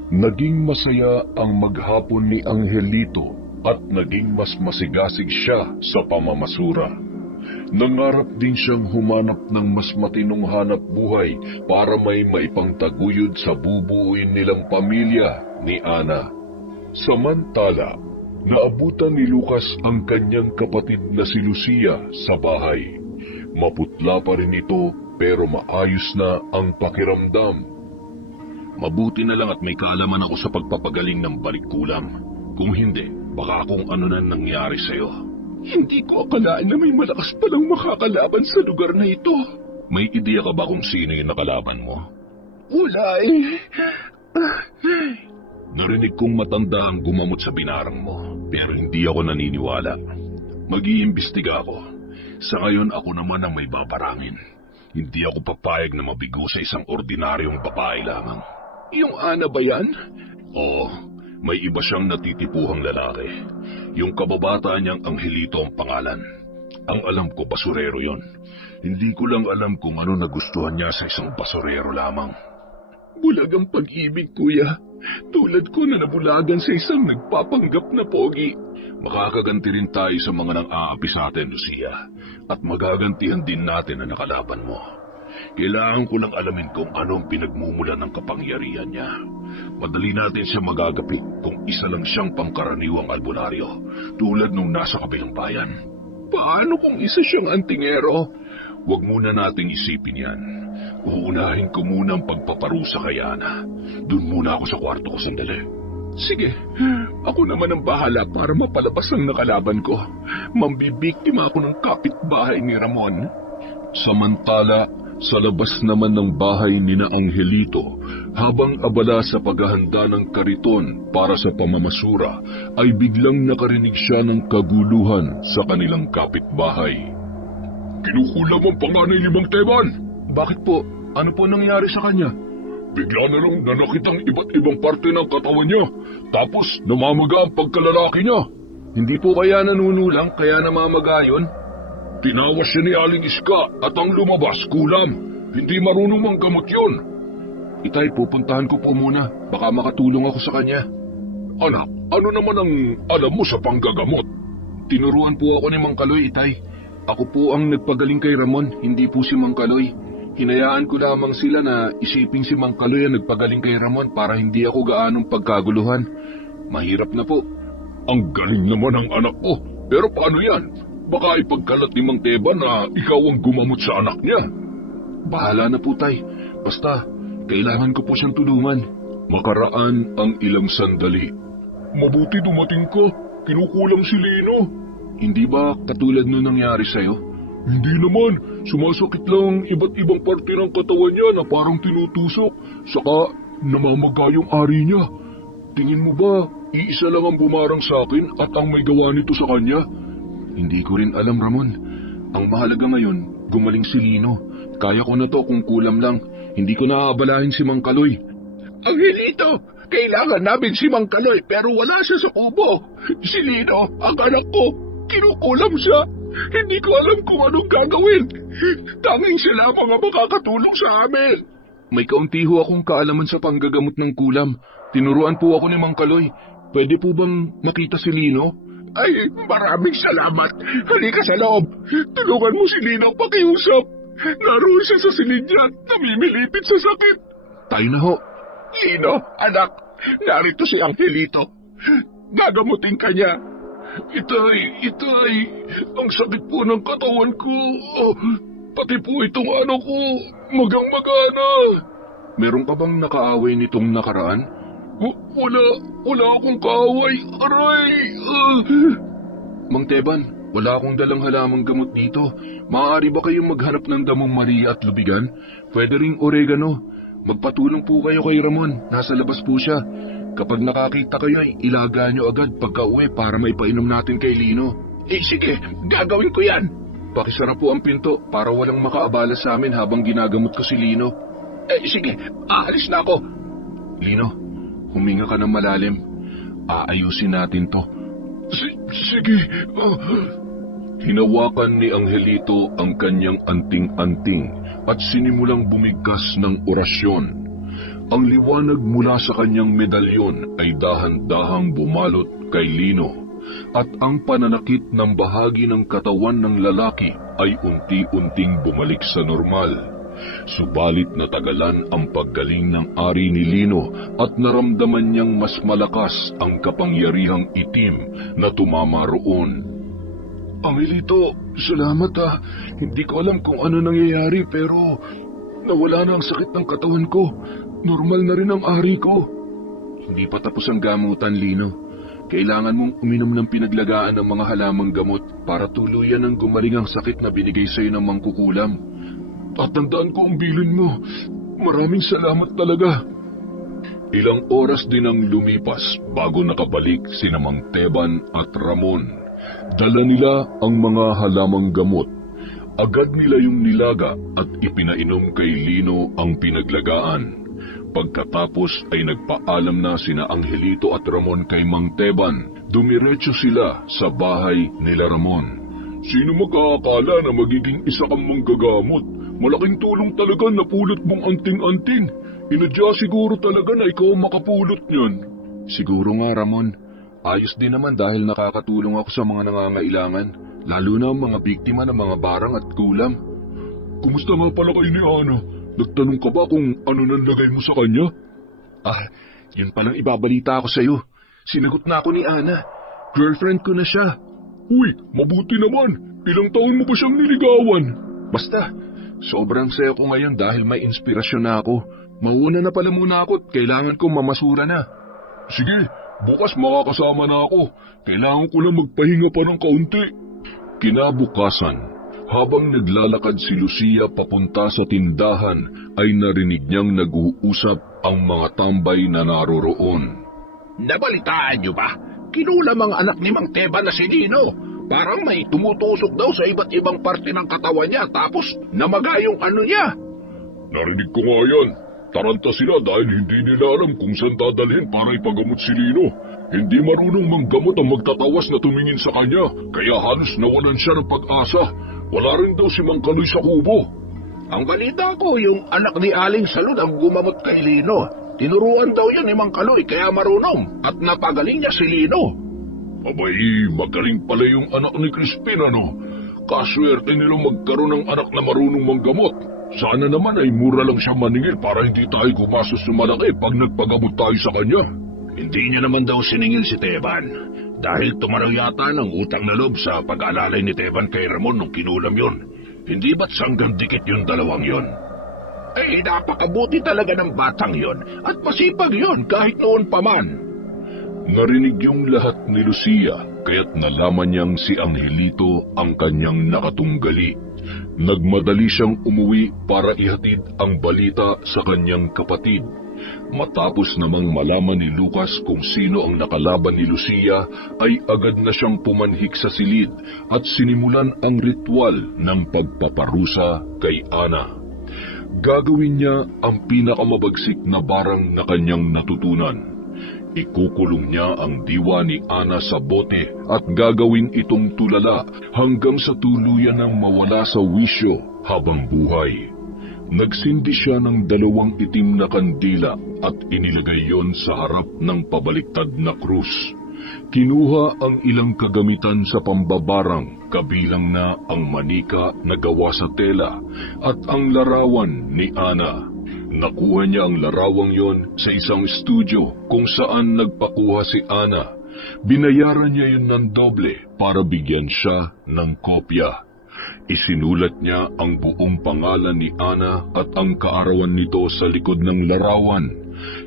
Naging masaya ang maghapon ni Angelito at naging mas masigasig siya sa pamamasura. Nangarap din siyang humanap ng mas matinong hanap buhay para may maipangtaguyod sa bubuuin nilang pamilya ni Ana. Samantala, naabutan ni Lucas ang kanyang kapatid na si Lucia sa bahay. Maputla pa rin ito pero maayos na ang pakiramdam. Mabuti na lang at may kaalaman ako sa pagpapagaling ng balikkulam. Kung hindi, baka kung ano na nangyari sa'yo. Hindi ko akalaan na may malakas palang makakalaban sa lugar na ito. May ideya ka ba kung sino yung nakalaban mo? Wala Narinig kong matanda ang gumamot sa binarang mo, pero hindi ako naniniwala. Mag-iimbestiga ako. Sa ngayon ako naman ang may babarangin. Hindi ako papayag na mabigo sa isang ordinaryong babae lamang. Yung Ana ba yan? Oo, may iba siyang natitipuhang lalaki. Yung kababataan niyang Angelito ang pangalan. Ang alam ko, basurero yon. Hindi ko lang alam kung ano nagustuhan niya sa isang basurero lamang. Bulag ang pag-ibig, kuya. Tulad ko na nabulagan sa isang nagpapanggap na pogi. Makakaganti rin tayo sa mga nang-aapi sa atin, Lucia. At magagantihan din natin ang nakalaban mo. Kailangan ko lang alamin kung ano ang pinagmumulan ng kapangyarihan niya. Madali natin siya magagapi kung isa lang siyang pangkaraniwang albularyo, tulad nung nasa kabilang bayan. Paano kung isa siyang antingero? Huwag muna nating isipin yan. Uunahin ko muna ang pagpaparusa kay Ana. Doon muna ako sa kwarto ko sandali. Sige, ako naman ang bahala para mapalabas ang nakalaban ko. Mambibiktima ako ng kapitbahay ni Ramon. Samantala, sa labas naman ng bahay ni na Angelito, habang abala sa paghahanda ng kariton para sa pamamasura, ay biglang nakarinig siya ng kaguluhan sa kanilang kapitbahay. Kinukulam ang panganay ni Mang Teban. Bakit po? Ano po nangyari sa kanya? Bigla na lang nanakit ang iba't ibang parte ng katawan niya, tapos namamaga ang pagkalalaki niya. Hindi po kaya nanunulang kaya namamaga yun? Tinawas siya ni Aling Iska at ang lumabas kulam. Hindi marunong manggamot yun. Itay, pupuntahan ko po muna. Baka makatulong ako sa kanya. Anak, ano naman ang alam mo sa panggagamot? Tinuruan po ako ni Mang Kaloy, Itay. Ako po ang nagpagaling kay Ramon, hindi po si Mang Kaloy. Hinayaan ko lamang sila na isiping si Mang Kaloy ang nagpagaling kay Ramon para hindi ako gaanong pagkaguluhan. Mahirap na po. Ang galing naman ng anak ko. Pero paano yan? Baka ipagkalat ni Mang Teban na ikaw ang gumamot sa anak niya. Bahala na po, Tay. Basta, kailangan ko po siyang tulungan. Makaraan ang ilang sandali. Mabuti dumating ka. Kinukulang si Lino. Hindi ba katulad nung nangyari sa'yo? Hindi naman. Sumasakit lang iba't ibang parte ng katawan niya na parang tinutusok. Saka namamaga yung ari niya. Tingin mo ba, iisa lang ang bumarang sa akin at ang may gawa nito sa kanya? Hindi ko rin alam, Ramon. Ang mahalaga ngayon, gumaling si Lino. Kaya ko na to kung kulam lang. Hindi ko naaabalahin si Mang Kaloy. Angelito, kailangan namin si Mang Kaloy pero wala siya sa kubo. Si Lino, ang anak ko, kinukulam siya. Hindi ko alam kung anong gagawin. Tanging siya lamang ang makakatulong sa amin. May kaunti ho akong kaalaman sa panggagamot ng kulam. Tinuruan po ako ni Mang Kaloy. Pwede po bang makita si Lino? Ay, maraming salamat. Halika sa loob. Tulungan mo si Lino pakiusap. Naroon siya sa silid niya at namimilipit sa sakit. Tayo na ho. Lino, anak, narito si Angelito. Gagamutin ka niya. Itay, ang sakit po ng katawan ko. Pati po itong ano ko, magang-magana. Meron ka bang nakaaway nitong nakaraan? Wala akong kaaway. Aray! Mang Teban, wala akong dalang halamang gamot dito. Maaari ba kayong maghanap ng damong Maria at lubigan? Pwede ring oregano. Magpatulong po kayo kay Ramon. Nasa labas po siya. Kapag nakakita kayo ay ilaga nyo agad pagka uwi para maipainom natin kay Lino. Sige, gagawin ko yan. Pakisara po ang pinto para walang makaabala sa amin habang ginagamot ko si Lino. Sige, aalis na ako. Lino, huminga ka ng malalim. Aayusin natin to. Sige. Hinawakan ni Angelito ang kanyang anting-anting at sinimulang bumigkas ng orasyon. Ang liwanag mula sa kanyang medalyon ay dahan-dahang bumalot kay Lino at ang pananakit ng bahagi ng katawan ng lalaki ay unti-unting bumalik sa normal. Subalit natagalan ang paggaling ng ari ni Lino at naramdaman niyang mas malakas ang kapangyarihang itim na tumama roon. Angelito, salamat ha. Hindi ko alam kung ano nangyayari pero nawala na ang sakit ng katawan ko. Normal na rin ang ari ko. Hindi pa tapos ang gamutan, Lino. Kailangan mong uminom ng pinaglagaan ng mga halamang gamot para tuluyan ang gumaling ang sakit na binigay sa'yo ng mangkukulam. Tatandaan ko ang bilin mo. Maraming salamat talaga. Ilang oras din ang lumipas bago nakabalik sina Mang Teban at Ramon. Dala nila ang mga halamang gamot. Agad nila yung nilaga at ipinainom kay Lino ang pinaglagaan. Pagkatapos ay nagpaalam na sina Angelito at Ramon kay Mang Teban. Dumiretso sila sa bahay nila Ramon. Sino makakakala na magiging isa kang manggagamot? Malaking tulong talaga na pulot mong anting-anting. Inadya siguro talaga na ikaw ang makapulot niyan. Siguro nga, Ramon. Ayos din naman dahil nakakatulong ako sa mga nangangailangan, lalo na ang mga biktima ng mga barang at kulam. Kumusta nga pala kayo ni Ana? Nagtanong ka ba kung ano nalagay mo sa kanya? Yun palang ibabalita ako sa'yo. Sinagot na ako ni Ana. Girlfriend ko na siya. Uy, mabuti naman. Ilang taon mo ba siyang niligawan? Basta, sobrang saya ko ngayon dahil may inspirasyon na ako. Mauna na pala muna ako at kailangan kong mamasura na. Sige, bukas makakasama na ako. Kailangan ko lang magpahinga pa ng kaunti. Kinabukasan, habang naglalakad si Lucia papunta sa tindahan, ay narinig niyang nag-uusap ang mga tambay na naroroon. Nabalitaan niyo ba? Kinulam ang anak ni Mang Teban na si Nino. Parang may tumutusok daw sa iba't ibang parte ng katawan niya tapos namaga yung ano niya. Narinig ko nga yan. Taranta sila dahil hindi nila alam kung saan dadalhin para ipagamot si Lino. Hindi marunong manggamot ang magtatawas na tumingin sa kanya, kaya halos nawalan siya ng pag-asa. Wala rin daw si Mang Kaloy sa kubo. Ang balita ko, yung anak ni Aling Salud ang gumamot kay Lino. Tinuruan daw yan ni Mang Kaloy kaya marunong at napagaling niya si Lino. Abay, magaling pala yung anak ni Crispin, ano? Kaswerte nilang magkaroon ng anak na marunong manggamot. Sana naman ay mura lang siya maningil para hindi tayo gumastos ng malaki pag nagpagamot tayo sa kanya. Hindi niya naman daw siningil si Teban dahil tumanaw yata ng utang na loob sa pag-alalay ni Teban kay Ramon nung kinulam yon. Hindi ba't sanggang dikit yung dalawang yon? Eh, napakabuti talaga ng batang yon at masipag yon kahit noon pa man. Narinig yung lahat ni Lucia kaya't nalaman niyang si Angelito ang kanyang nakatunggali. Nagmadali siyang umuwi para ihatid ang balita sa kanyang kapatid. Matapos namang malaman ni Lucas kung sino ang nakalaban ni Lucia, ay agad na siyang pumanhik sa silid at sinimulan ang ritual ng pagpaparusa kay Ana. Gagawin niya ang pinakamabagsik na barang na kanyang natutunan. Ikukulong niya ang diwa ni Ana sa bote at gagawin itong tulala hanggang sa tuluyan ng mawala sa wisyo habang buhay. Nagsindi siya ng 2 itim na kandila at inilagay yon sa harap ng pabaliktad na krus. Kinuha ang ilang kagamitan sa pambabarang, kabilang na ang manika na gawa sa tela at ang larawan ni Ana. Nakuha niya ang larawang yon sa isang studio kung saan nagpakuha si Ana. Binayaran niya yun ng doble para bigyan siya ng kopya. Isinulat niya ang buong pangalan ni Ana at ang kaarawan nito sa likod ng larawan.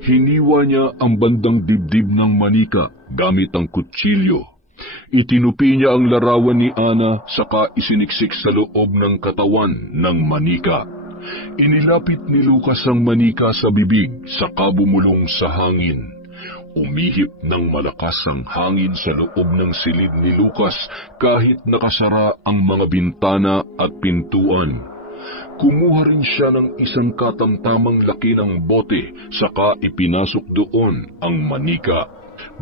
Hiniwa niya ang bandang dibdib ng manika gamit ang kutsilyo. Itinupi niya ang larawan ni Ana saka isiniksik sa loob ng katawan ng manika. Inilapit ni Lucas ang manika sa bibig saka bumulong sa hangin. Umihip ng malakas ang hangin sa loob ng silid ni Lucas kahit nakasara ang mga bintana at pintuan. Kumuha rin siya ng isang katamtamang laki ng bote saka ipinasok doon ang manika.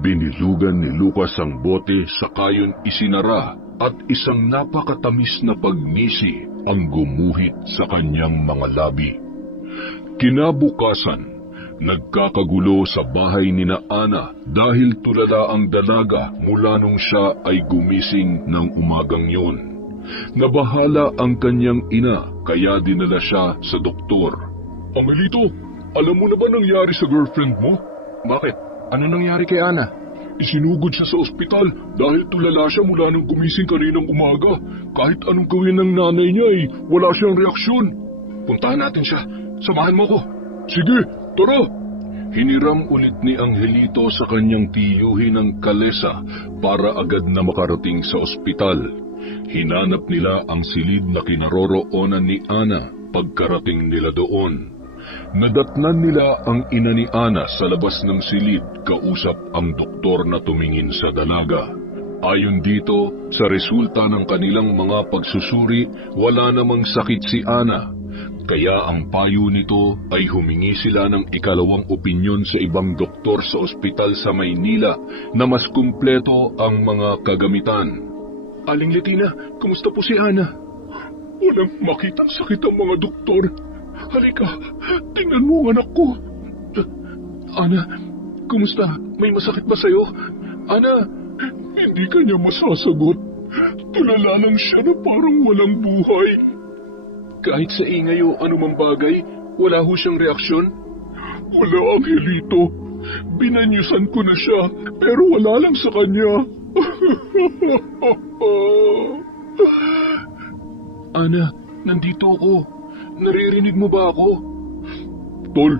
Binilugan ni Lucas ang bote saka yun isinara at isang napakatamis na pagnisi ang gumuhit sa kanyang mga labi. Kinabukasan, nagkakagulo sa bahay ni na Ana dahil tulala ang dalaga mula nung siya ay gumising ng umagang yun. Nabahala ang kanyang ina kaya dinala siya sa doktor. Angelito, alam mo na ba nangyari sa girlfriend mo? Bakit? Ano nangyari kay Ana? Isinugod siya sa ospital dahil tulala siya mula nang gumising kaninang umaga. Kahit anong gawin ng nanay niya ay wala siyang reaksyon. Puntahan natin siya. Samahan mo ko. Sige, tara! Hiniram ulit ni Angelito sa kanyang tiyuhin ng kalesa para agad na makarating sa ospital. Hinanap nila ang silid na kinaroroonan ni Ana pagkarating nila doon. Nadatnan nila ang ina ni Ana sa labas ng silid kausap ang doktor na tumingin sa dalaga. Ayon dito, sa resulta ng kanilang mga pagsusuri, wala namang sakit si Ana. Kaya ang payo nito ay humingi sila ng ikalawang opinyon sa ibang doktor sa ospital sa Maynila na mas kumpleto ang mga kagamitan. Aling Letina, kumusta po si Ana? Walang makitang sakit ang mga doktor. Halika, tingnan mo ang anak ko. Ana, kumusta? May masakit ba sa'yo? Ana, hindi kanya masasagot. Tulala lang siya na parang walang buhay. Kahit sa ingay o anumang bagay, wala ho siyang reaksyon? Wala, Angelito. Binanyusan ko na siya, pero wala lang sa kanya. Ana, nandito ako. Naririnig mo ba ako? Tol,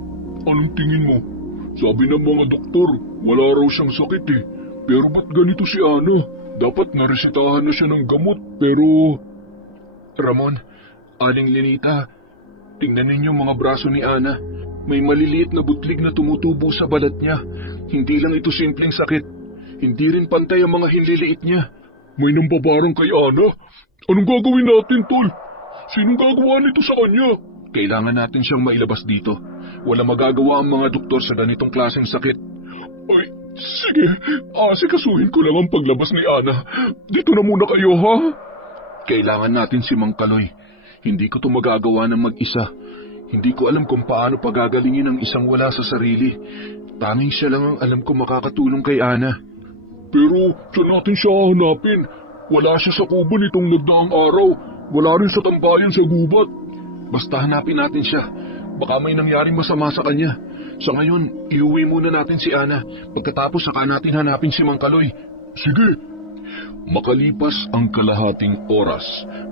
anong tingin mo? Sabi ng mga doktor, wala raw siyang sakit eh. Pero ba't ganito si Ana? Dapat naresetahan na siya ng gamot, pero... Ramon, Aling Lenita, tingnan ninyo mga braso ni Ana. May maliliit na butlig na tumutubo sa balat niya. Hindi lang ito simpleng sakit. Hindi rin pantay ang mga hinliliit niya. May nambabarang kay Ana? Anong gagawin natin, Tol? Sinong gagawa nito sa kanya? Kailangan natin siyang mailabas dito. Wala magagawa ang mga doktor sa ganitong klaseng sakit. Ay, sige. Asikasuhin ko lang ang paglabas ni Ana. Dito na muna kayo, ha? Kailangan natin si Mang Kaloy. Hindi ko ito magagawa ng mag-isa. Hindi ko alam kung paano pagagalingin ang isang wala sa sarili. Tanging siya lang ang alam ko makakatulong kay Ana. Pero saan natin siya hanapin? Wala siya sa kubo nitong nagdaang araw. Wala rin sa tambayan sa gubat. Basta hanapin natin siya. Baka may nangyaring masama sa kanya. Sa ngayon, iuwi muna natin si Ana. Pagkatapos saka natin hanapin si Mang Kaloy. Sige. Makalipas ang kalahating oras,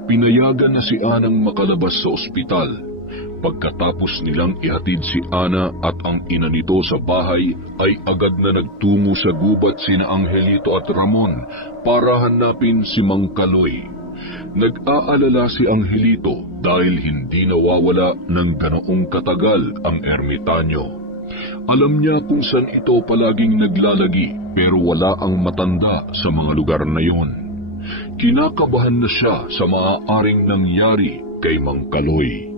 pinayagan na si Anang makalabas sa ospital. Pagkatapos nilang ihatid si Ana at ang ina nito sa bahay, ay agad na nagtungo sa gubat sina Angelito at Ramon para hanapin si Mang Kaloy. Nag-aalala si Angelito dahil hindi nawawala ng ganoong katagal ang ermitanyo. Alam niya kung saan ito palaging naglalagi pero wala ang matanda sa mga lugar na yon. Kinakabahan na siya sa maaaring nangyari kay Mang Kaloy.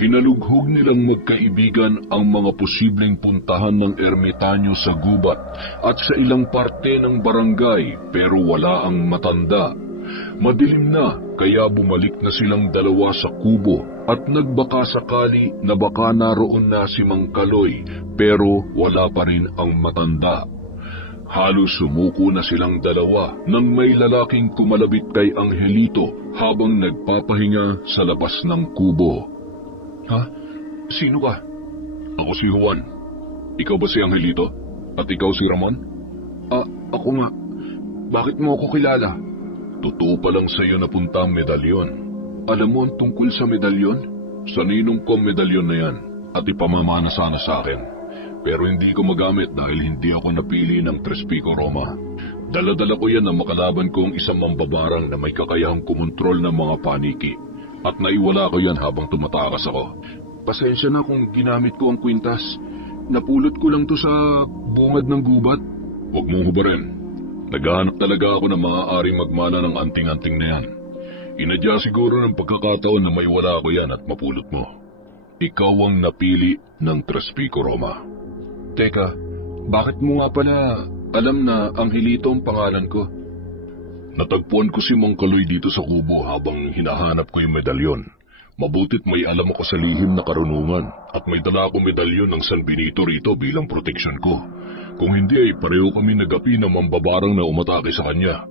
Hinalughog nilang magkaibigan ang mga posibleng puntahan ng ermitanyo sa gubat at sa ilang parte ng barangay pero wala ang matanda. Madilim na kaya bumalik na silang dalawa sa kubo at nagbaka sakali na baka naroon na si Mang Kaloy pero wala pa rin ang matanda. Halos sumuko na silang dalawa nang may lalaking kumalabit kay Angelito habang nagpapahinga sa labas ng kubo. Ha? Sino ka? Ako si Juan. Ikaw ba si Angelito? At ikaw si Ramon? Ako nga. Bakit mo ako kilala? Totoo pa lang sa iyo napunta ang medalyon. Alam mo ang tungkol sa medalyon? Sa ninong ko ang medalyon na yan at ipamamana sana sa akin. Pero hindi ko magamit dahil hindi ako napili ng Tres Pico Roma. Dala-dala ko yan na makalaban ko ang isang mambabarang na may kakayahang kumontrol ng mga paniki. At naiwala ko yan habang tumatakas ako. Pasensya na kung ginamit ko ang kwintas. Napulot ko lang to sa bungad ng gubat. Huwag mong hubarin. Naghahanap talaga ako ng maaaring magmana ng anting-anting na yan. Inadya siguro ng pagkakataon na may wala ako yan at mapulot mo. Ikaw ang napili ng Tres Pico Roma. Teka, bakit mo nga pala alam na Angelito ang pangalan ko? Natagpuan ko si Mang Kaloy dito sa kubo habang hinahanap ko yung medalyon. Mabutit may alam ako sa lihim na karunungan at may dala akong medalyon ng San Benito rito bilang proteksyon ko. Kung hindi ay pareho kami nagapi ng mambabarang na umatake sa kanya.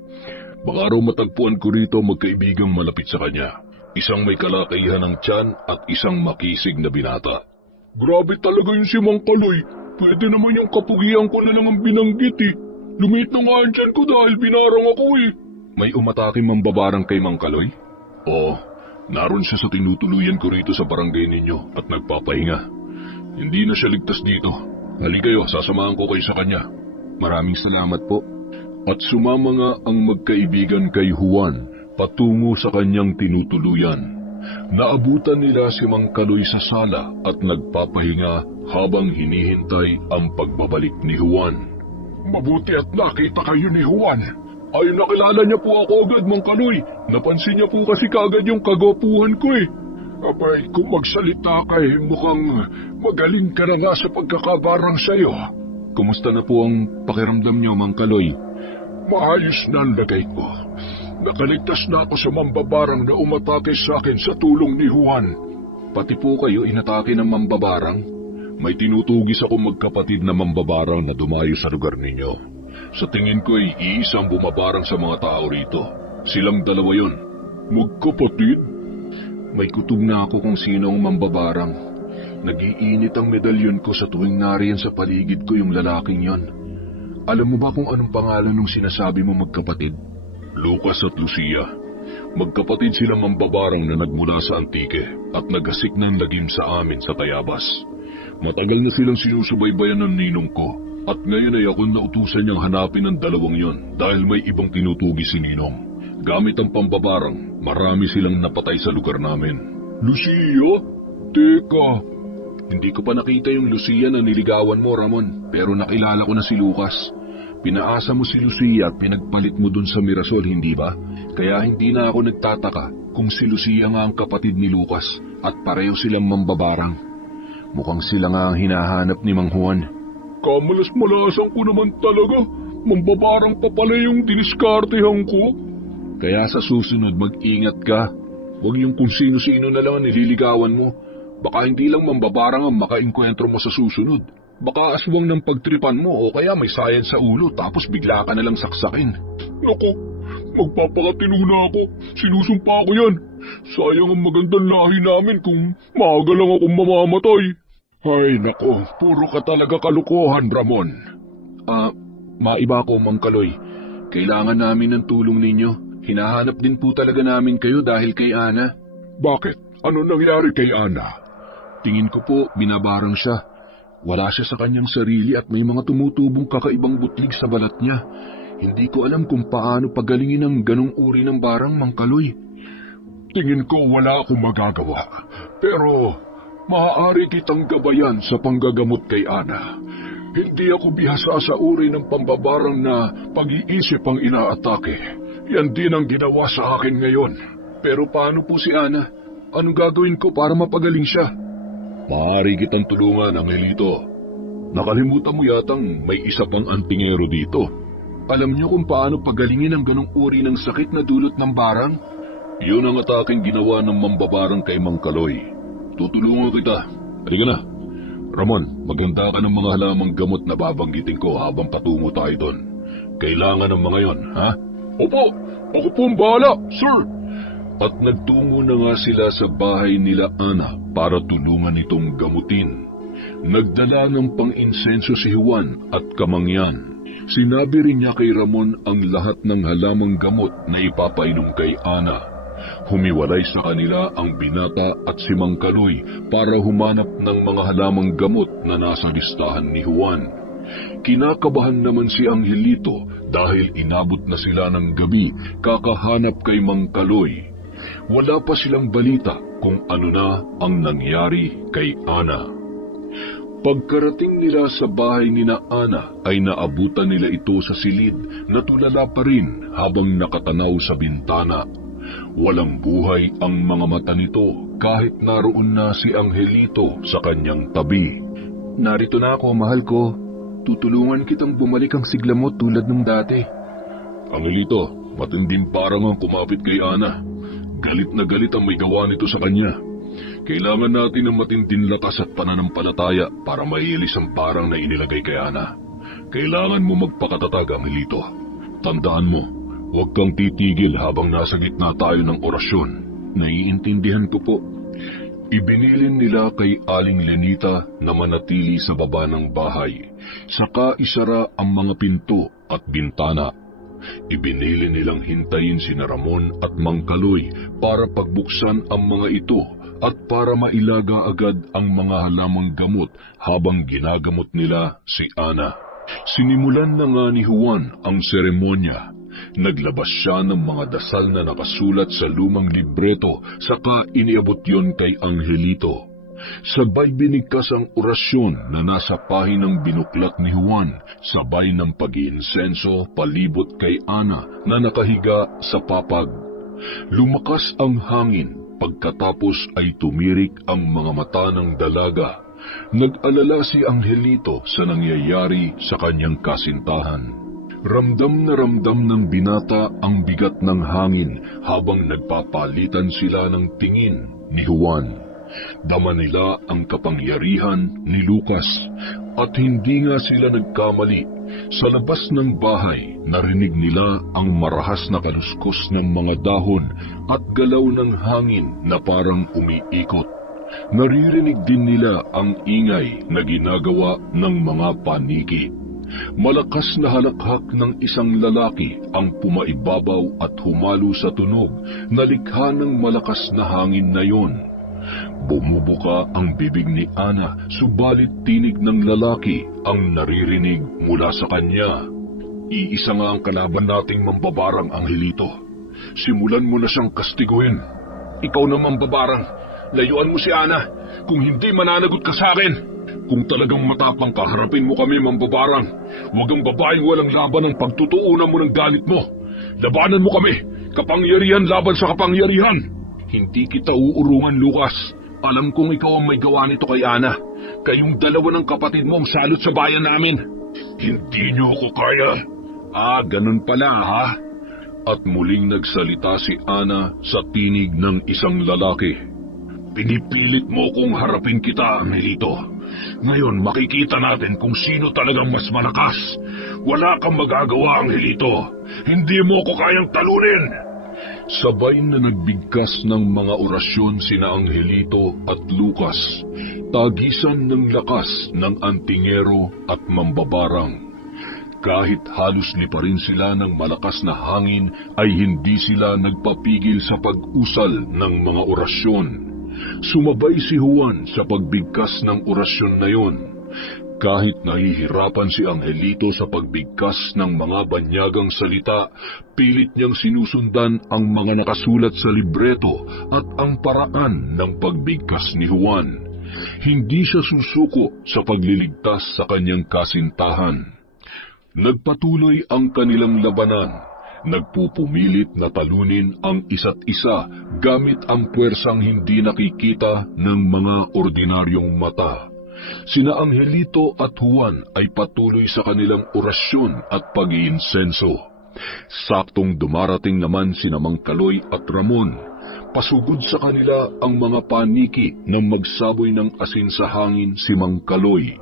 Baka raw matagpuan ko rito magkaibigang malapit sa kanya. Isang may kalakihan ng tiyan at isang makisig na binata. Grabe talaga yung si Mang Kaloy. Pwede naman yung kapugian ko na lang ang binanggit eh. Lumit na nga ang tiyan ko dahil binarang ako eh. May umatake mambabarang kay Mang Kaloy? Oo, naroon siya sa tinutuluyan ko rito sa barangay ninyo at nagpapahinga. Hindi na siya ligtas dito. Halika kayo, sasamahan ko kayo sa kanya. Maraming salamat po. At sumama nga ang magkaibigan kay Juan patungo sa kanyang tinutuluyan. Naabutan nila si Mang Kaloy sa sala at nagpapahinga habang hinihintay ang pagbabalik ni Juan. Mabuti at nakita kayo ni Juan. Ay nakilala niya po ako agad, Mang Kaloy. Napansin niya po kasi kagad yung kagwapuhan ko eh. Abay, kung magsalita ka eh, mukhang magaling ka na nga sa pagkakabarang sa'yo. Kumusta na po ang pakiramdam niyo, Mang Kaloy? Maayos na ang lagay ko. Nakaligtas na ako sa mambabarang na umatake sa akin sa tulong ni Juan. Pati po kayo inatake ng mambabarang? May tinutugis ako magkapatid na mambabarang na dumayo sa lugar ninyo. Sa tingin ko ay iisang bumabarang sa mga tao rito. Silang dalawa yon. Magkapatid? May kutub na ako kung sino ang mambabarang. Nag-iinit ang medalyon ko sa tuwing nariyan sa paligid ko yung lalaking yon. Alam mo ba kung anong pangalan nung sinasabi mo magkapatid? Lucas at Lucia. Magkapatid silang mambabarang na nagmula sa Antique at naghasik ng lagim sa amin sa Tayabas. Matagal na silang sinusubaybayan ng ninong ko at ngayon ay ako nautusan niyang hanapin ang dalawang yon dahil may ibang tinutugi si Ninong. Gamit ang pambabarang, marami silang napatay sa lugar namin. Lucia? Teka. Hindi ko pa nakita yung Lucia na niligawan mo, Ramon, pero nakilala ko na si Lucas. Pinaasa mo si Lucia at pinagpalit mo dun sa Mirasol, hindi ba? Kaya hindi na ako nagtataka kung si Lucia nga ang kapatid ni Lucas at pareho silang mambabarang. Mukhang sila nga ang hinahanap ni Mang Juan. Kamalas-malasan ko naman talaga. Mambabarang pa pala yung diniskartehan ko. Kaya sa susunod mag-ingat ka. Huwag yung kung sino-sino na lang ang nililigawan mo. Baka hindi lang mambabarang ang makainkwentro mo sa susunod. Baka aswang ng pagtripan mo o kaya may sayad sa ulo tapos bigla ka na lang saksakin. Naku, magpapakatino na ako. Sinusumpa ko yan. Sayang ang magandang lahi namin kung maaga lang akong mamamatay. Ay nako, puro ka talaga kalukuhan, Ramon. Maiba ko, Mang Kaloy. Kailangan namin ng tulong ninyo. Hinahanap din po talaga namin kayo dahil kay Ana. Bakit? Ano nangyari kay Ana? Tingin ko po, binabarang siya. Wala siya sa kanyang sarili at may mga tumutubong kakaibang butlig sa balat niya. Hindi ko alam kung paano pagalingin ang ganong uri ng barang, Mang Kaloy. Tingin ko wala akong magagawa, pero maaari kitang gabayan sa panggagamot kay Ana. Hindi ako bihasa sa uri ng pambabarang na pag-iisip ang inaatake. Yan din ang ginawa sa akin ngayon. Pero paano po si Ana? Anong gagawin ko para mapagaling siya? Maaari kitang tulungan, Angelito. Nakalimutan mo yatang may isa pang antingero dito. Alam niyo kung paano pagalingin ang ganong uri ng sakit na dulot ng barang? Yun ang ataking ginawa ng mambabarang kay Mang Kaloy. Tutulungan kita. Halika na. Ramon, maganda ka ng mga halamang gamot na babanggitin ko habang patungo tayo doon. Kailangan ng mga yon, ha? Opo, ako po ang bahala, sir. At nagtungo na nga sila sa bahay nila Ana para tulungan itong gamutin. Nagdala ng pang-insenso si Juan at kamangyan. Sinabi rin niya kay Ramon ang lahat ng halamang gamot na ipapainom kay Ana. Humiwalay sa kanila ang binata at si Mang Kaloy para humanap ng mga halamang gamot na nasa listahan ni Juan. Kinakabahan naman si Angelito dahil inabot na sila ng gabi kakahanap kay Mang Kaloy. Wala pa silang balita kung ano na ang nangyari kay Ana. Pagkarating nila sa bahay ni na Ana ay naabutan nila ito sa silid na tulala pa rin habang nakatanaw sa bintana. Walang buhay ang mga mata nito kahit naroon na si Angelito sa kanyang tabi. Narito na ako, mahal ko. Tutulungan kitang bumalik ang sigla mo tulad ng dati. Angelito, matinding parang ang kumapit kay Ana. Galit na galit ang may gawa nito sa kanya. Kailangan natin ng matinding lakas at pananampalataya para maiilis ang parang na inilagay kay Ana. Kailangan mo magpakatatag, Angelito. Tandaan mo, huwag kang titigil habang nasa gitna tayo ng orasyon. Naiintindihan ko po. Ibinilin nila kay Aling Lenita na manatili sa baba ng bahay, saka isara ang mga pinto at bintana. Ibinili nilang hintayin sina Ramon at Mang Kaloy para pagbuksan ang mga ito at para mailaga agad ang mga halamang gamot habang ginagamot nila si Ana. Sinimulan na nga ni Juan ang seremonya. Naglabas siya ng mga dasal na nakasulat sa lumang libreto saka iniabot yon kay Angelito. Sabay binigkas ang orasyon na nasa pahinang binuklat ni Juan, sabay ng pag-iinsenso palibot kay Ana na nakahiga sa papag. Lumakas ang hangin, pagkatapos ay tumirik ang mga mata ng dalaga. Nag-alala si Angelito sa nangyayari sa kanyang kasintahan. Ramdam na ramdam ng binata ang bigat ng hangin habang nagpapalitan sila ng tingin ni Juan. Dama nila ang kapangyarihan ni Lucas at hindi nga sila nagkamali. Sa labas ng bahay, narinig nila ang marahas na kaluskos ng mga dahon at galaw ng hangin na parang umiikot. Naririnig din nila ang ingay na ginagawa ng mga paniki. Malakas na halakhak ng isang lalaki ang pumaibabaw at humalo sa tunog na likha ng malakas na hangin na yon. Bumubuka ang bibig ni Ana, subalit tinig ng lalaki ang naririnig mula sa kanya. Iisa nga ang kalaban nating mambabarang, Angelito. Simulan mo na siyang kastiguhin. Ikaw na mambabarang, layuan mo si Ana. Kung hindi, mananagot ka sa akin. Kung talagang matapang ka, harapin mo kami, mambabarang. Huwag ang babaeng walang laban ang pagtutuunan mo ng galit mo. Labanan mo kami, kapangyarihan laban sa kapangyarihan. Hindi kita uurungan, Lucas. Alam kong ikaw ang may gawa nito kay Ana. Kayong dalawa ng kapatid mo ang salot sa bayan namin. Hindi niyo ako kaya. Ganun pala, ha? At muling nagsalita si Ana sa tinig ng isang lalaki. Pinipilit mo kong harapin kita, Angelito. Ngayon makikita natin kung sino talagang mas malakas. Wala kang magagawa, Angelito. Hindi mo ako kayang talunin. Sabay na nagbigkas ng mga orasyon sina Angelito at Lucas, tagisan ng lakas ng antingero at mambabarang. Kahit halos liparin sila ng malakas na hangin, ay hindi sila nagpapigil sa pag-usal ng mga orasyon. Sumabay si Juan sa pagbigkas ng orasyon na yon. Kahit nahihirapan si Angelito sa pagbigkas ng mga banyagang salita, pilit niyang sinusundan ang mga nakasulat sa libreto at ang paraan ng pagbigkas ni Juan. Hindi siya susuko sa pagliligtas sa kanyang kasintahan. Nagpatuloy ang kanilang labanan. Nagpupumilit na talunin ang isa't isa gamit ang puwersang hindi nakikita ng mga ordinaryong mata. Sina Angelito at Juan ay patuloy sa kanilang orasyon at pag-iinsenso. Saktong dumarating naman sina Mang Kaloy at Ramon. Pasugod sa kanila ang mga paniki nang magsaboy ng asin sa hangin si Mang Kaloy.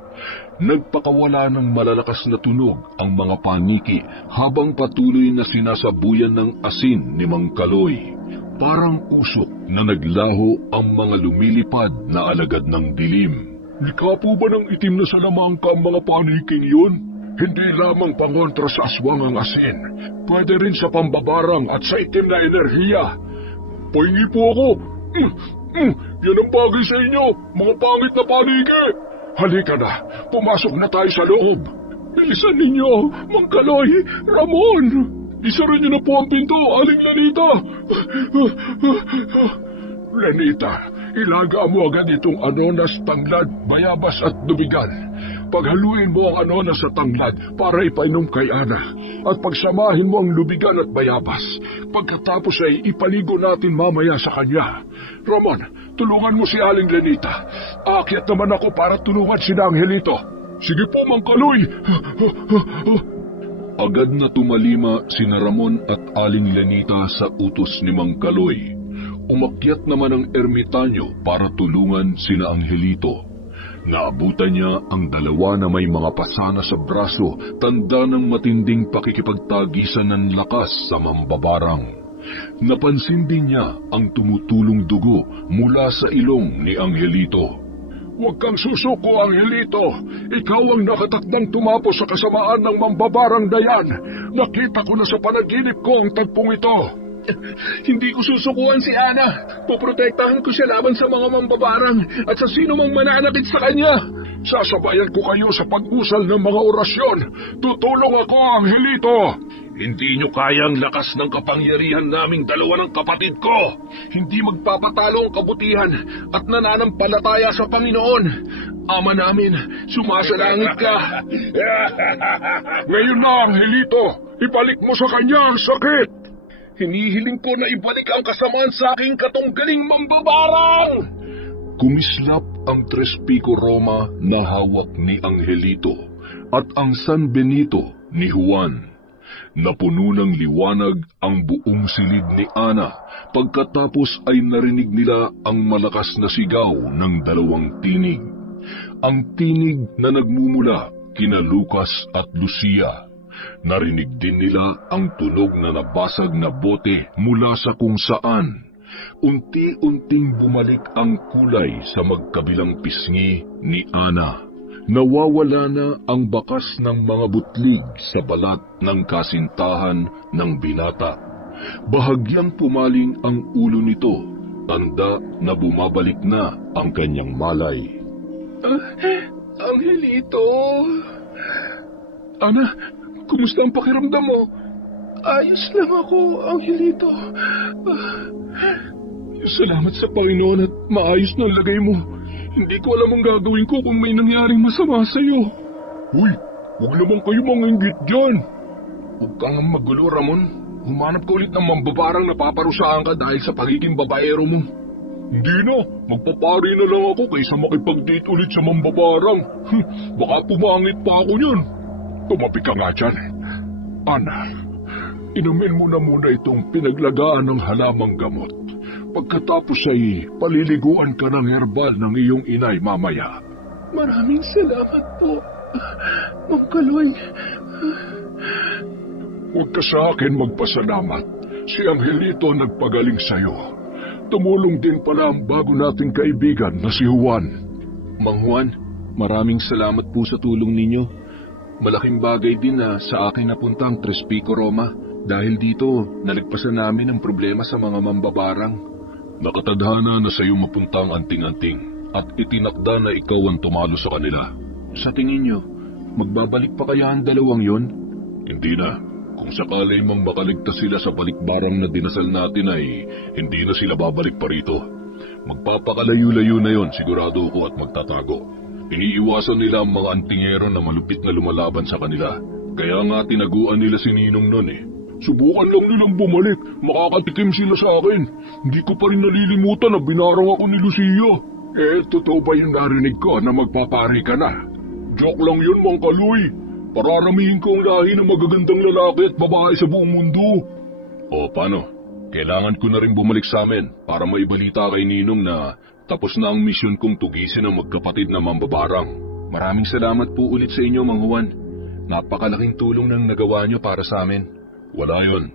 Nagpakawala ng malalakas na tunog ang mga paniki habang patuloy na sinasabuyan ng asin ni Mang Kaloy. Parang usok na naglaho ang mga lumilipad na alagad ng dilim. Likha po ba ng itim na salamangka ang mga paniking yun? Hindi lamang pangontra sa aswang ang asin. Pwede rin sa pambabarang at sa itim na enerhiya. Pahingi po ako. Yan ang bagay sa inyo, mga pangit na paniki. Halika na, pumasok na tayo sa loob. Bilisan ninyo, Mang Kaloy, Ramon. Isarin niyo na po ang pinto, Aling Lenita. Lenita, ilaga mo agad itong anonas, tanglad, bayabas at dubigan. Paghaluin mo ang anonas sa tanglad para ipainom kay Ana. At pagsamahin mo ang lubigan at bayabas. Pagkatapos ay ipaligo natin mamaya sa kanya. Ramon, tulungan mo si Aling Lenita. Aakyat naman ako para tulungan si Angelito. Sige po, Mang Kaloy. Agad na tumalima sina Ramon at Aling Lenita sa utos ni Mang Kaloy. Umakyat naman ang ermitanyo para tulungan sina Angelito. Naabutan niya ang dalawa na may mga pasana sa braso, tanda ng matinding pakikipagtagisan ng lakas sa mambabarang. Napansin din niya ang tumutulong dugo mula sa ilong ni Angelito. Huwag kang susuko, Angelito. Ikaw ang nakatakdang tumapos sa kasamaan ng mambabarang na yan. Nakita ko na sa panaginip ko ang tagpong ito. Hindi ko susukuan si Ana. Poprotektahan ko siya laban sa mga mambabarang at sa sino mang mananakit sa kanya. Sasabayan ko kayo sa pag-usal ng mga orasyon. Tutulong ako, Angelito. Hindi nyo kayang lakas ng kapangyarihan naming dalawa ng kapatid ko. Hindi magpapatalo ang kabutihan at nananampalataya sa Panginoon. Ama namin, sumasalangit ka. Ngayon na, Angelito, ibalik mo sa kanya ang sakit. Hinihiling ko na ibalik ang kasamaan sa aking katunggaling mambabarang! Kumislap ang Tres Pico Roma na hawak ni Angelito at ang San Benito ni Juan. Napuno ng liwanag ang buong silid ni Ana pagkatapos ay narinig nila ang malakas na sigaw ng dalawang tinig. Ang tinig na nagmumula kina Lucas at Lucia. Narinig din nila ang tunog na nabasag na bote mula sa kung saan. Unti-unting bumalik ang kulay sa magkabilang pisngi ni Ana. Nawawala na ang bakas ng mga butlig sa balat ng kasintahan ng binata. Bahagyang pumaling ang ulo nito, tanda na bumabalik na ang kanyang malay. Angelito! Ana, kumusta ang pakiramdam mo? Ayos lang ako, Angelito. Salamat sa Panginoon at maayos na ang lagay mo. Hindi ko alam ang gagawin ko kung may nangyaring masama sa'yo. Uy, huwag naman kayo manginggit dyan. Huwag kang magulo, Ramon. Humanap ka ulit ng mambabarang napaparusahan ka dahil sa pagiging babaero mo. Hindi na, magpapari na lang ako kaysa makipag-date ulit sa mambabarang. Baka pumangit pa ako niyan. Tumabi ka nga dyan. Ana, inumin mo na muna itong pinaglagaan ng halamang gamot. Pagkatapos ay paliliguan ka ng herbal ng iyong inay mamaya. Maraming salamat po, Mang Kaloy. Huwag ka sa akin magpasalamat. Si Angelito nagpagaling sa'yo. Tumulong din pala ang bago nating kaibigan na si Juan. Mang Juan, maraming salamat po sa tulong ninyo. Malaking bagay din na sa akin napunta ang Tres Pico Roma dahil dito nalagpasan namin ang problema sa mga mambabarang. Nakatadhana na sa iyo mapunta ang anting-anting at itinakda na ikaw ang tumalo sa kanila. Sa tingin nyo, magbabalik pa kaya ang dalawang yon? Hindi na. Kung sakali mang makaligtas sila sa balikbarang na dinasal natin ay hindi na sila babalik pa rito. Magpapakalayo-layo na yon, sigurado ko, at magtatago. Iniiwasan nila ang mga antingero na malupit na lumalaban sa kanila. Kaya nga tinaguan nila si Ninong nun eh. Subukan lang nilang bumalik. Makakatikim sila sa akin. Hindi ko pa rin nalilimutan na binarang ako ni Lucia. Totoo ba yung narinig ko na magpapari ka na? Joke lang yun, Mang Kaloy. Pararamihin ko ang lahi ng magagandang lalaki at babae sa buong mundo. O paano? Kailangan ko na rin bumalik sa amin para maibalita kay Ninong na tapos na ang misyon kong tugisin ang magkapatid na mambabarang. Maraming salamat po ulit sa inyo, Mang Juan. Napakalaking tulong ng nagawa nyo para sa amin. Wala yon.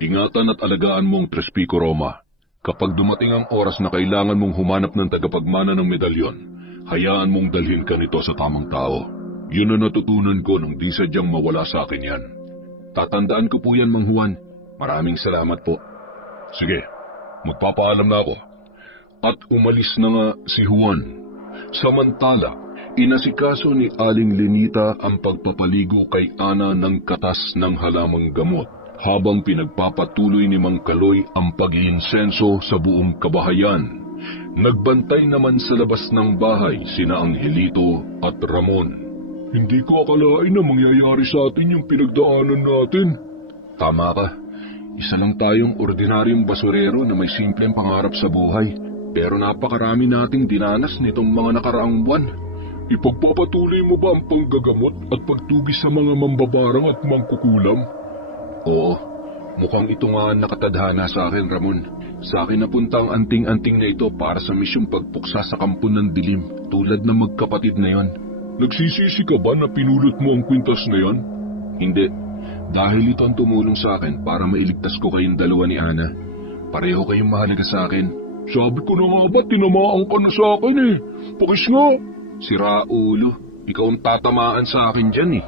Ingatan at alagaan mo ang Tres Pico Roma. Kapag dumating ang oras na kailangan mong humanap ng tagapagmana ng medalyon, hayaan mong dalhin ka nito sa tamang tao. Yun ang natutunan ko nung di sadyang mawala sa akin yan. Tatandaan ko po yan, Mang Juan. Maraming salamat po. Sige, magpapaalam na ako. At umalis na nga si Juan. Samantala, inasikaso ni Aling Lenita ang pagpapaligo kay Ana ng katas ng halamang gamot habang pinagpapatuloy ni Mang Kaloy ang pag-iinsenso sa buong kabahayan. Nagbantay naman sa labas ng bahay sina Angelito at Ramon. Hindi ko akalain na mangyayari sa atin yung pinagdaanan natin. Tama ka. Isa lang tayong ordinaryong basurero na may simpleng pangarap sa buhay. Pero napakarami nating dinanas nitong mga nakaraang buwan. Ipagpapatuloy mo ba ang panggagamot at pagtugis sa mga mambabarang at mangkukulam? Oo, mukhang ito nga nakatadhana sa akin, Ramon. Sa akin napunta ang anting-anting na ito para sa misyong pagpuksa sa kampo ng dilim, tulad ng magkapatid na yon. Nagsisisi ka ba na pinulot mo ang kwintas na yan? Hindi, dahil ito ang tumulong sa akin para mailigtas ko kayong dalawa ni Ana. Pareho kayong mahalaga sa akin. Sabi ko na nga ba, tinamaan ka na sa akin eh. Pakis nga. Sira ulo, ikaw ang tatamaan sa akin dyan eh.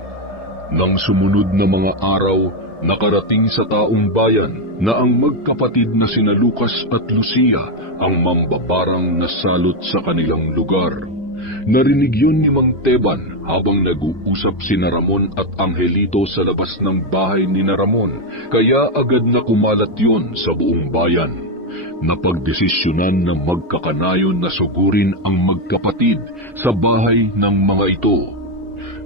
Nang sumunod na mga araw, nakarating sa taong bayan na ang magkapatid na sina Lucas at Lucia ang mambabarang nasalot sa kanilang lugar. Narinig yun ni Mang Teban habang nag-uusap sina Ramon at Angelito sa labas ng bahay ni na Ramon, kaya agad na kumalat yun sa buong bayan. Napagdesisyonan ng magkakanayon na sugurin ang magkapatid sa bahay ng mga ito.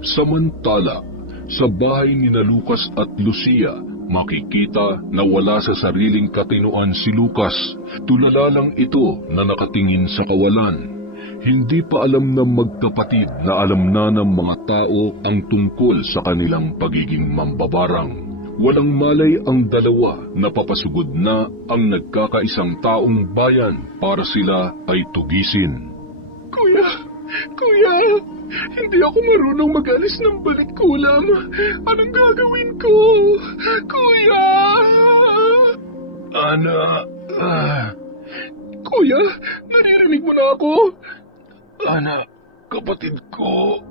Samantala, sa bahay ni na Lucas at Lucia, makikita na wala sa sariling katinuan si Lucas. Tulala lang ito na nakatingin sa kawalan. Hindi pa alam ng magkapatid na alam na ng mga tao ang tungkol sa kanilang pagiging mambabarang. Walang malay ang dalawa na papasugod na ang nagkakaisang taong bayan para sila ay tugisin. Kuya, hindi ako marunong mag-alis ng balikkulam. Anong gagawin ko? Kuya! Ana, Kuya, naririnig mo na ako? Ana, kapatid ko.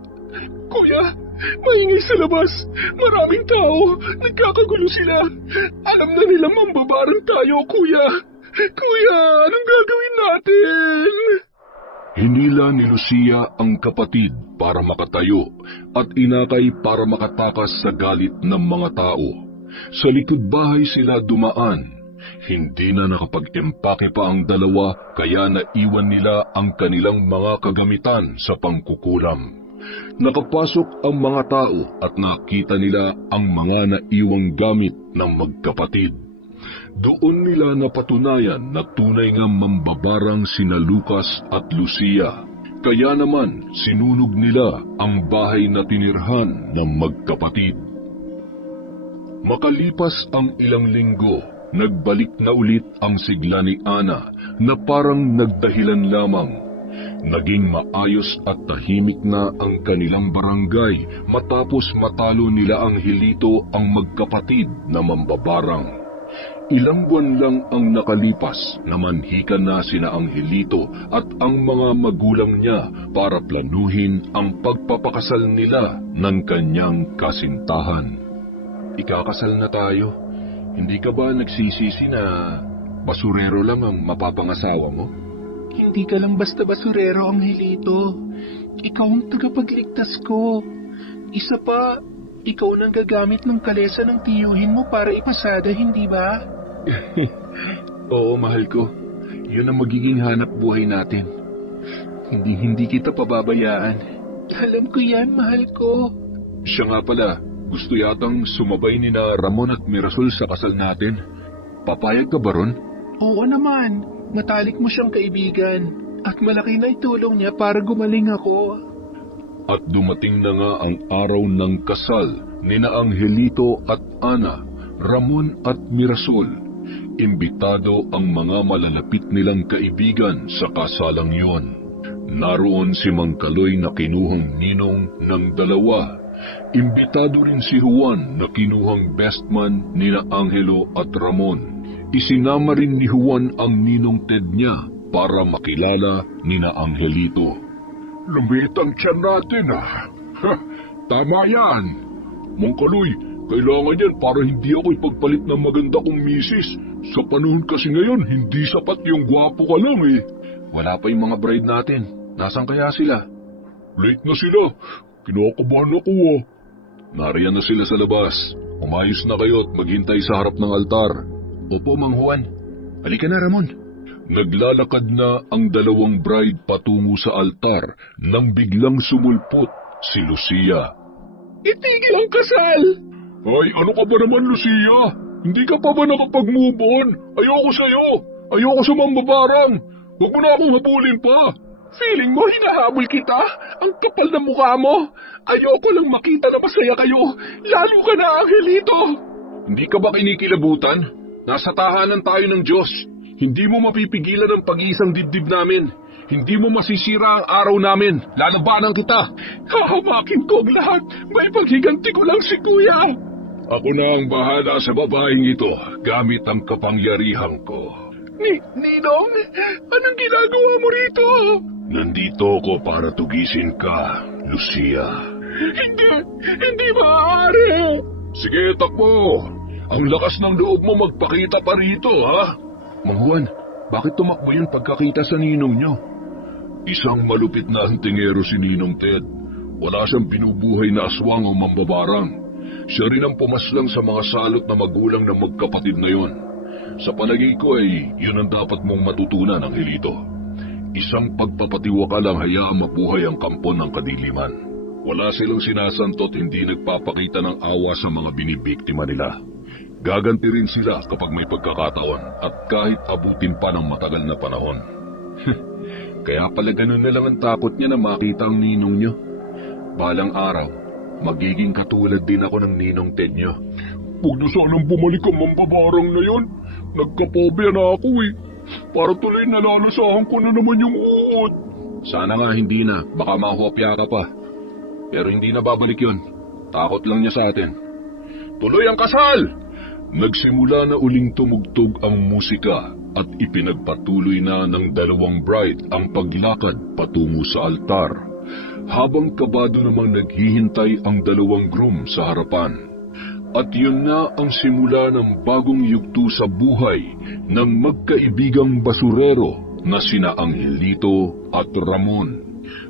Kuya, maingay sa labas. Maraming tao. Nagkakagulo sila. Alam na nilang mambabarang tayo, kuya. Kuya, anong gagawin natin? Hinila ni Lucia ang kapatid para makatayo at inakay para makatakas sa galit ng mga tao. Sa likod bahay sila dumaan. Hindi na nakapag-empake pa ang dalawa kaya naiwan nila ang kanilang mga kagamitan sa pangkukulam. Nakapasok ang mga tao at nakita nila ang mga naiwang gamit ng magkapatid. Doon nila napatunayan na tunay nga mambabarang sina Lucas at Lucia. Kaya naman sinunog nila ang bahay na tinirhan ng magkapatid. Makalipas ang ilang linggo, nagbalik na ulit ang sigla ni Ana na parang nagdahilan lamang. Naging maayos at tahimik na ang kanilang barangay matapos matalo nila ang Angelito ang magkapatid na mambabarang. Ilang buwan lang ang nakalipas na manhika na sina Angelito at ang mga magulang niya para planuhin ang pagpapakasal nila ng kanyang kasintahan. Ikakasal na tayo. Hindi ka ba nagsisisi na basurero lang ang mapapangasawa mo? Hindi ka lang basta basurero, Angelito. Ikaw ang tagapagligtas ko. Isa pa, ikaw nang gagamit ng kalesa ng tiyuhin mo para ipasada, hindi ba? Oo, mahal ko. Yun ang magiging hanap buhay natin. Hindi kita pababayaan. Alam ko yan, mahal ko. Siya nga pala, gusto yatang sumabay ni na Ramon at Mirasol sa kasal natin. Papayag ka ba ron? Oo naman. Matalik mo siyang kaibigan. At malaki na itulong niya para gumaling ako. At dumating na nga ang araw ng kasal ni na Angelito at Ana, Ramon at Mirasol. Imbitado ang mga malalapit nilang kaibigan sa kasalang yon. Naroon si Mang Kaloy na kinuhang ninong ng dalawa. Imbitado rin si Juan na kinuhang bestman nina Angelo at Ramon. Isinama rin ni Juan ang ninong Ted niya para makilala nina Angelito. Lumit ang tiyan natin Tama yan. Mang Kaloy, kailangan yan para hindi ako ipagpalit ng maganda kong misis. Sa panahon kasi ngayon, hindi sapat yung gwapo ka lang Wala pa yung mga bride natin. Nasaan kaya sila? Late na sila. Kinakabahan ako Nariyan na sila sa labas. Umayos na kayo at maghintay sa harap ng altar. Opo, Mang Juan. Halika na, Ramon. Naglalakad na ang dalawang bride patungo sa altar nang biglang sumulpot si Lucia. Itigil ang kasal! Ay, ano ka ba naman, Lucia? Hindi ka pa ba nakapag-move on? Ayoko sa'yo! Ayoko sa mambabarang! Huwag mo na akong habulin pa! Feeling mo hinahabol kita? Ang kapal na mukha mo! Ayoko lang makita na masaya kayo! Lalo ka na, Angelito! Hindi ka ba kinikilabutan? Nasa tahanan tayo ng Diyos. Hindi mo mapipigilan ang pag-iisang dibdib namin. Hindi mo masisira ang araw namin. Lalabanan kita. Hahamakin ko ang lahat. May paghiganti ko lang si Kuya. Ako na ang bahala sa babaeng ito gamit ang kapangyarihan ko. Ninong, anong ginagawa mo rito? Nandito ako para tugisin ka, Lucia. Hindi maaari. Sige, takbo. Ang lakas ng loob mo magpakita pa rito, ha? Mang Juan, bakit tumakbo yung pagkakita sa ninong nyo? Isang malupit na antingero si Ninong Ted. Wala siyang binubuhay na aswang o mambabarang. Siya rin ang pumaslang sa mga salot na magulang ng magkapatid na yon. Sa palagay ko ay yun ang dapat mong matutunan, Angelito. Isang pagpapatiwaka lang hayaang mabuhay ang kampo ng kadiliman. Wala silang sinasantot, hindi nagpapakita ng awa sa mga binibiktima nila. Gaganti rin sila kapag may pagkakataon at kahit abutin pa ng matagal na panahon. Kaya pala ganun na lang ang takot niya na makita ang ninong nyo. Balang araw, magiging katulad din ako ng ninong Ted nyo. Huwag na sanang bumalik ang mambabarang na yon. Nagkapobya na ako eh. Para tuloy nalalasahan ko na naman yung uot. Sana nga hindi na, baka mahuwapya ka pa. Pero hindi na babalik yun. Takot lang niya sa atin. Tuloy ang kasal! Nagsimula na uling tumugtog ang musika at ipinagpatuloy na ng dalawang bride ang paglakad patungo sa altar. Habang kabado namang naghihintay ang dalawang groom sa harapan. At yun na ang simula ng bagong yugto sa buhay ng magkaibigang basurero na sina Angelito at Ramon.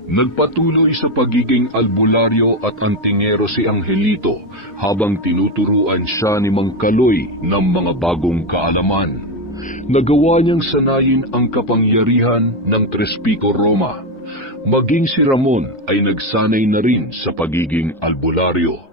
Nagpatuloy sa pagiging albularyo at antingero si Angelito habang tinuturuan siya ni Mang Kaloy ng mga bagong kaalaman. Nagawa niyang sanayin ang kapangyarihan ng Tres Pico Roma. Maging si Ramon ay nagsanay na rin sa pagiging albularyo.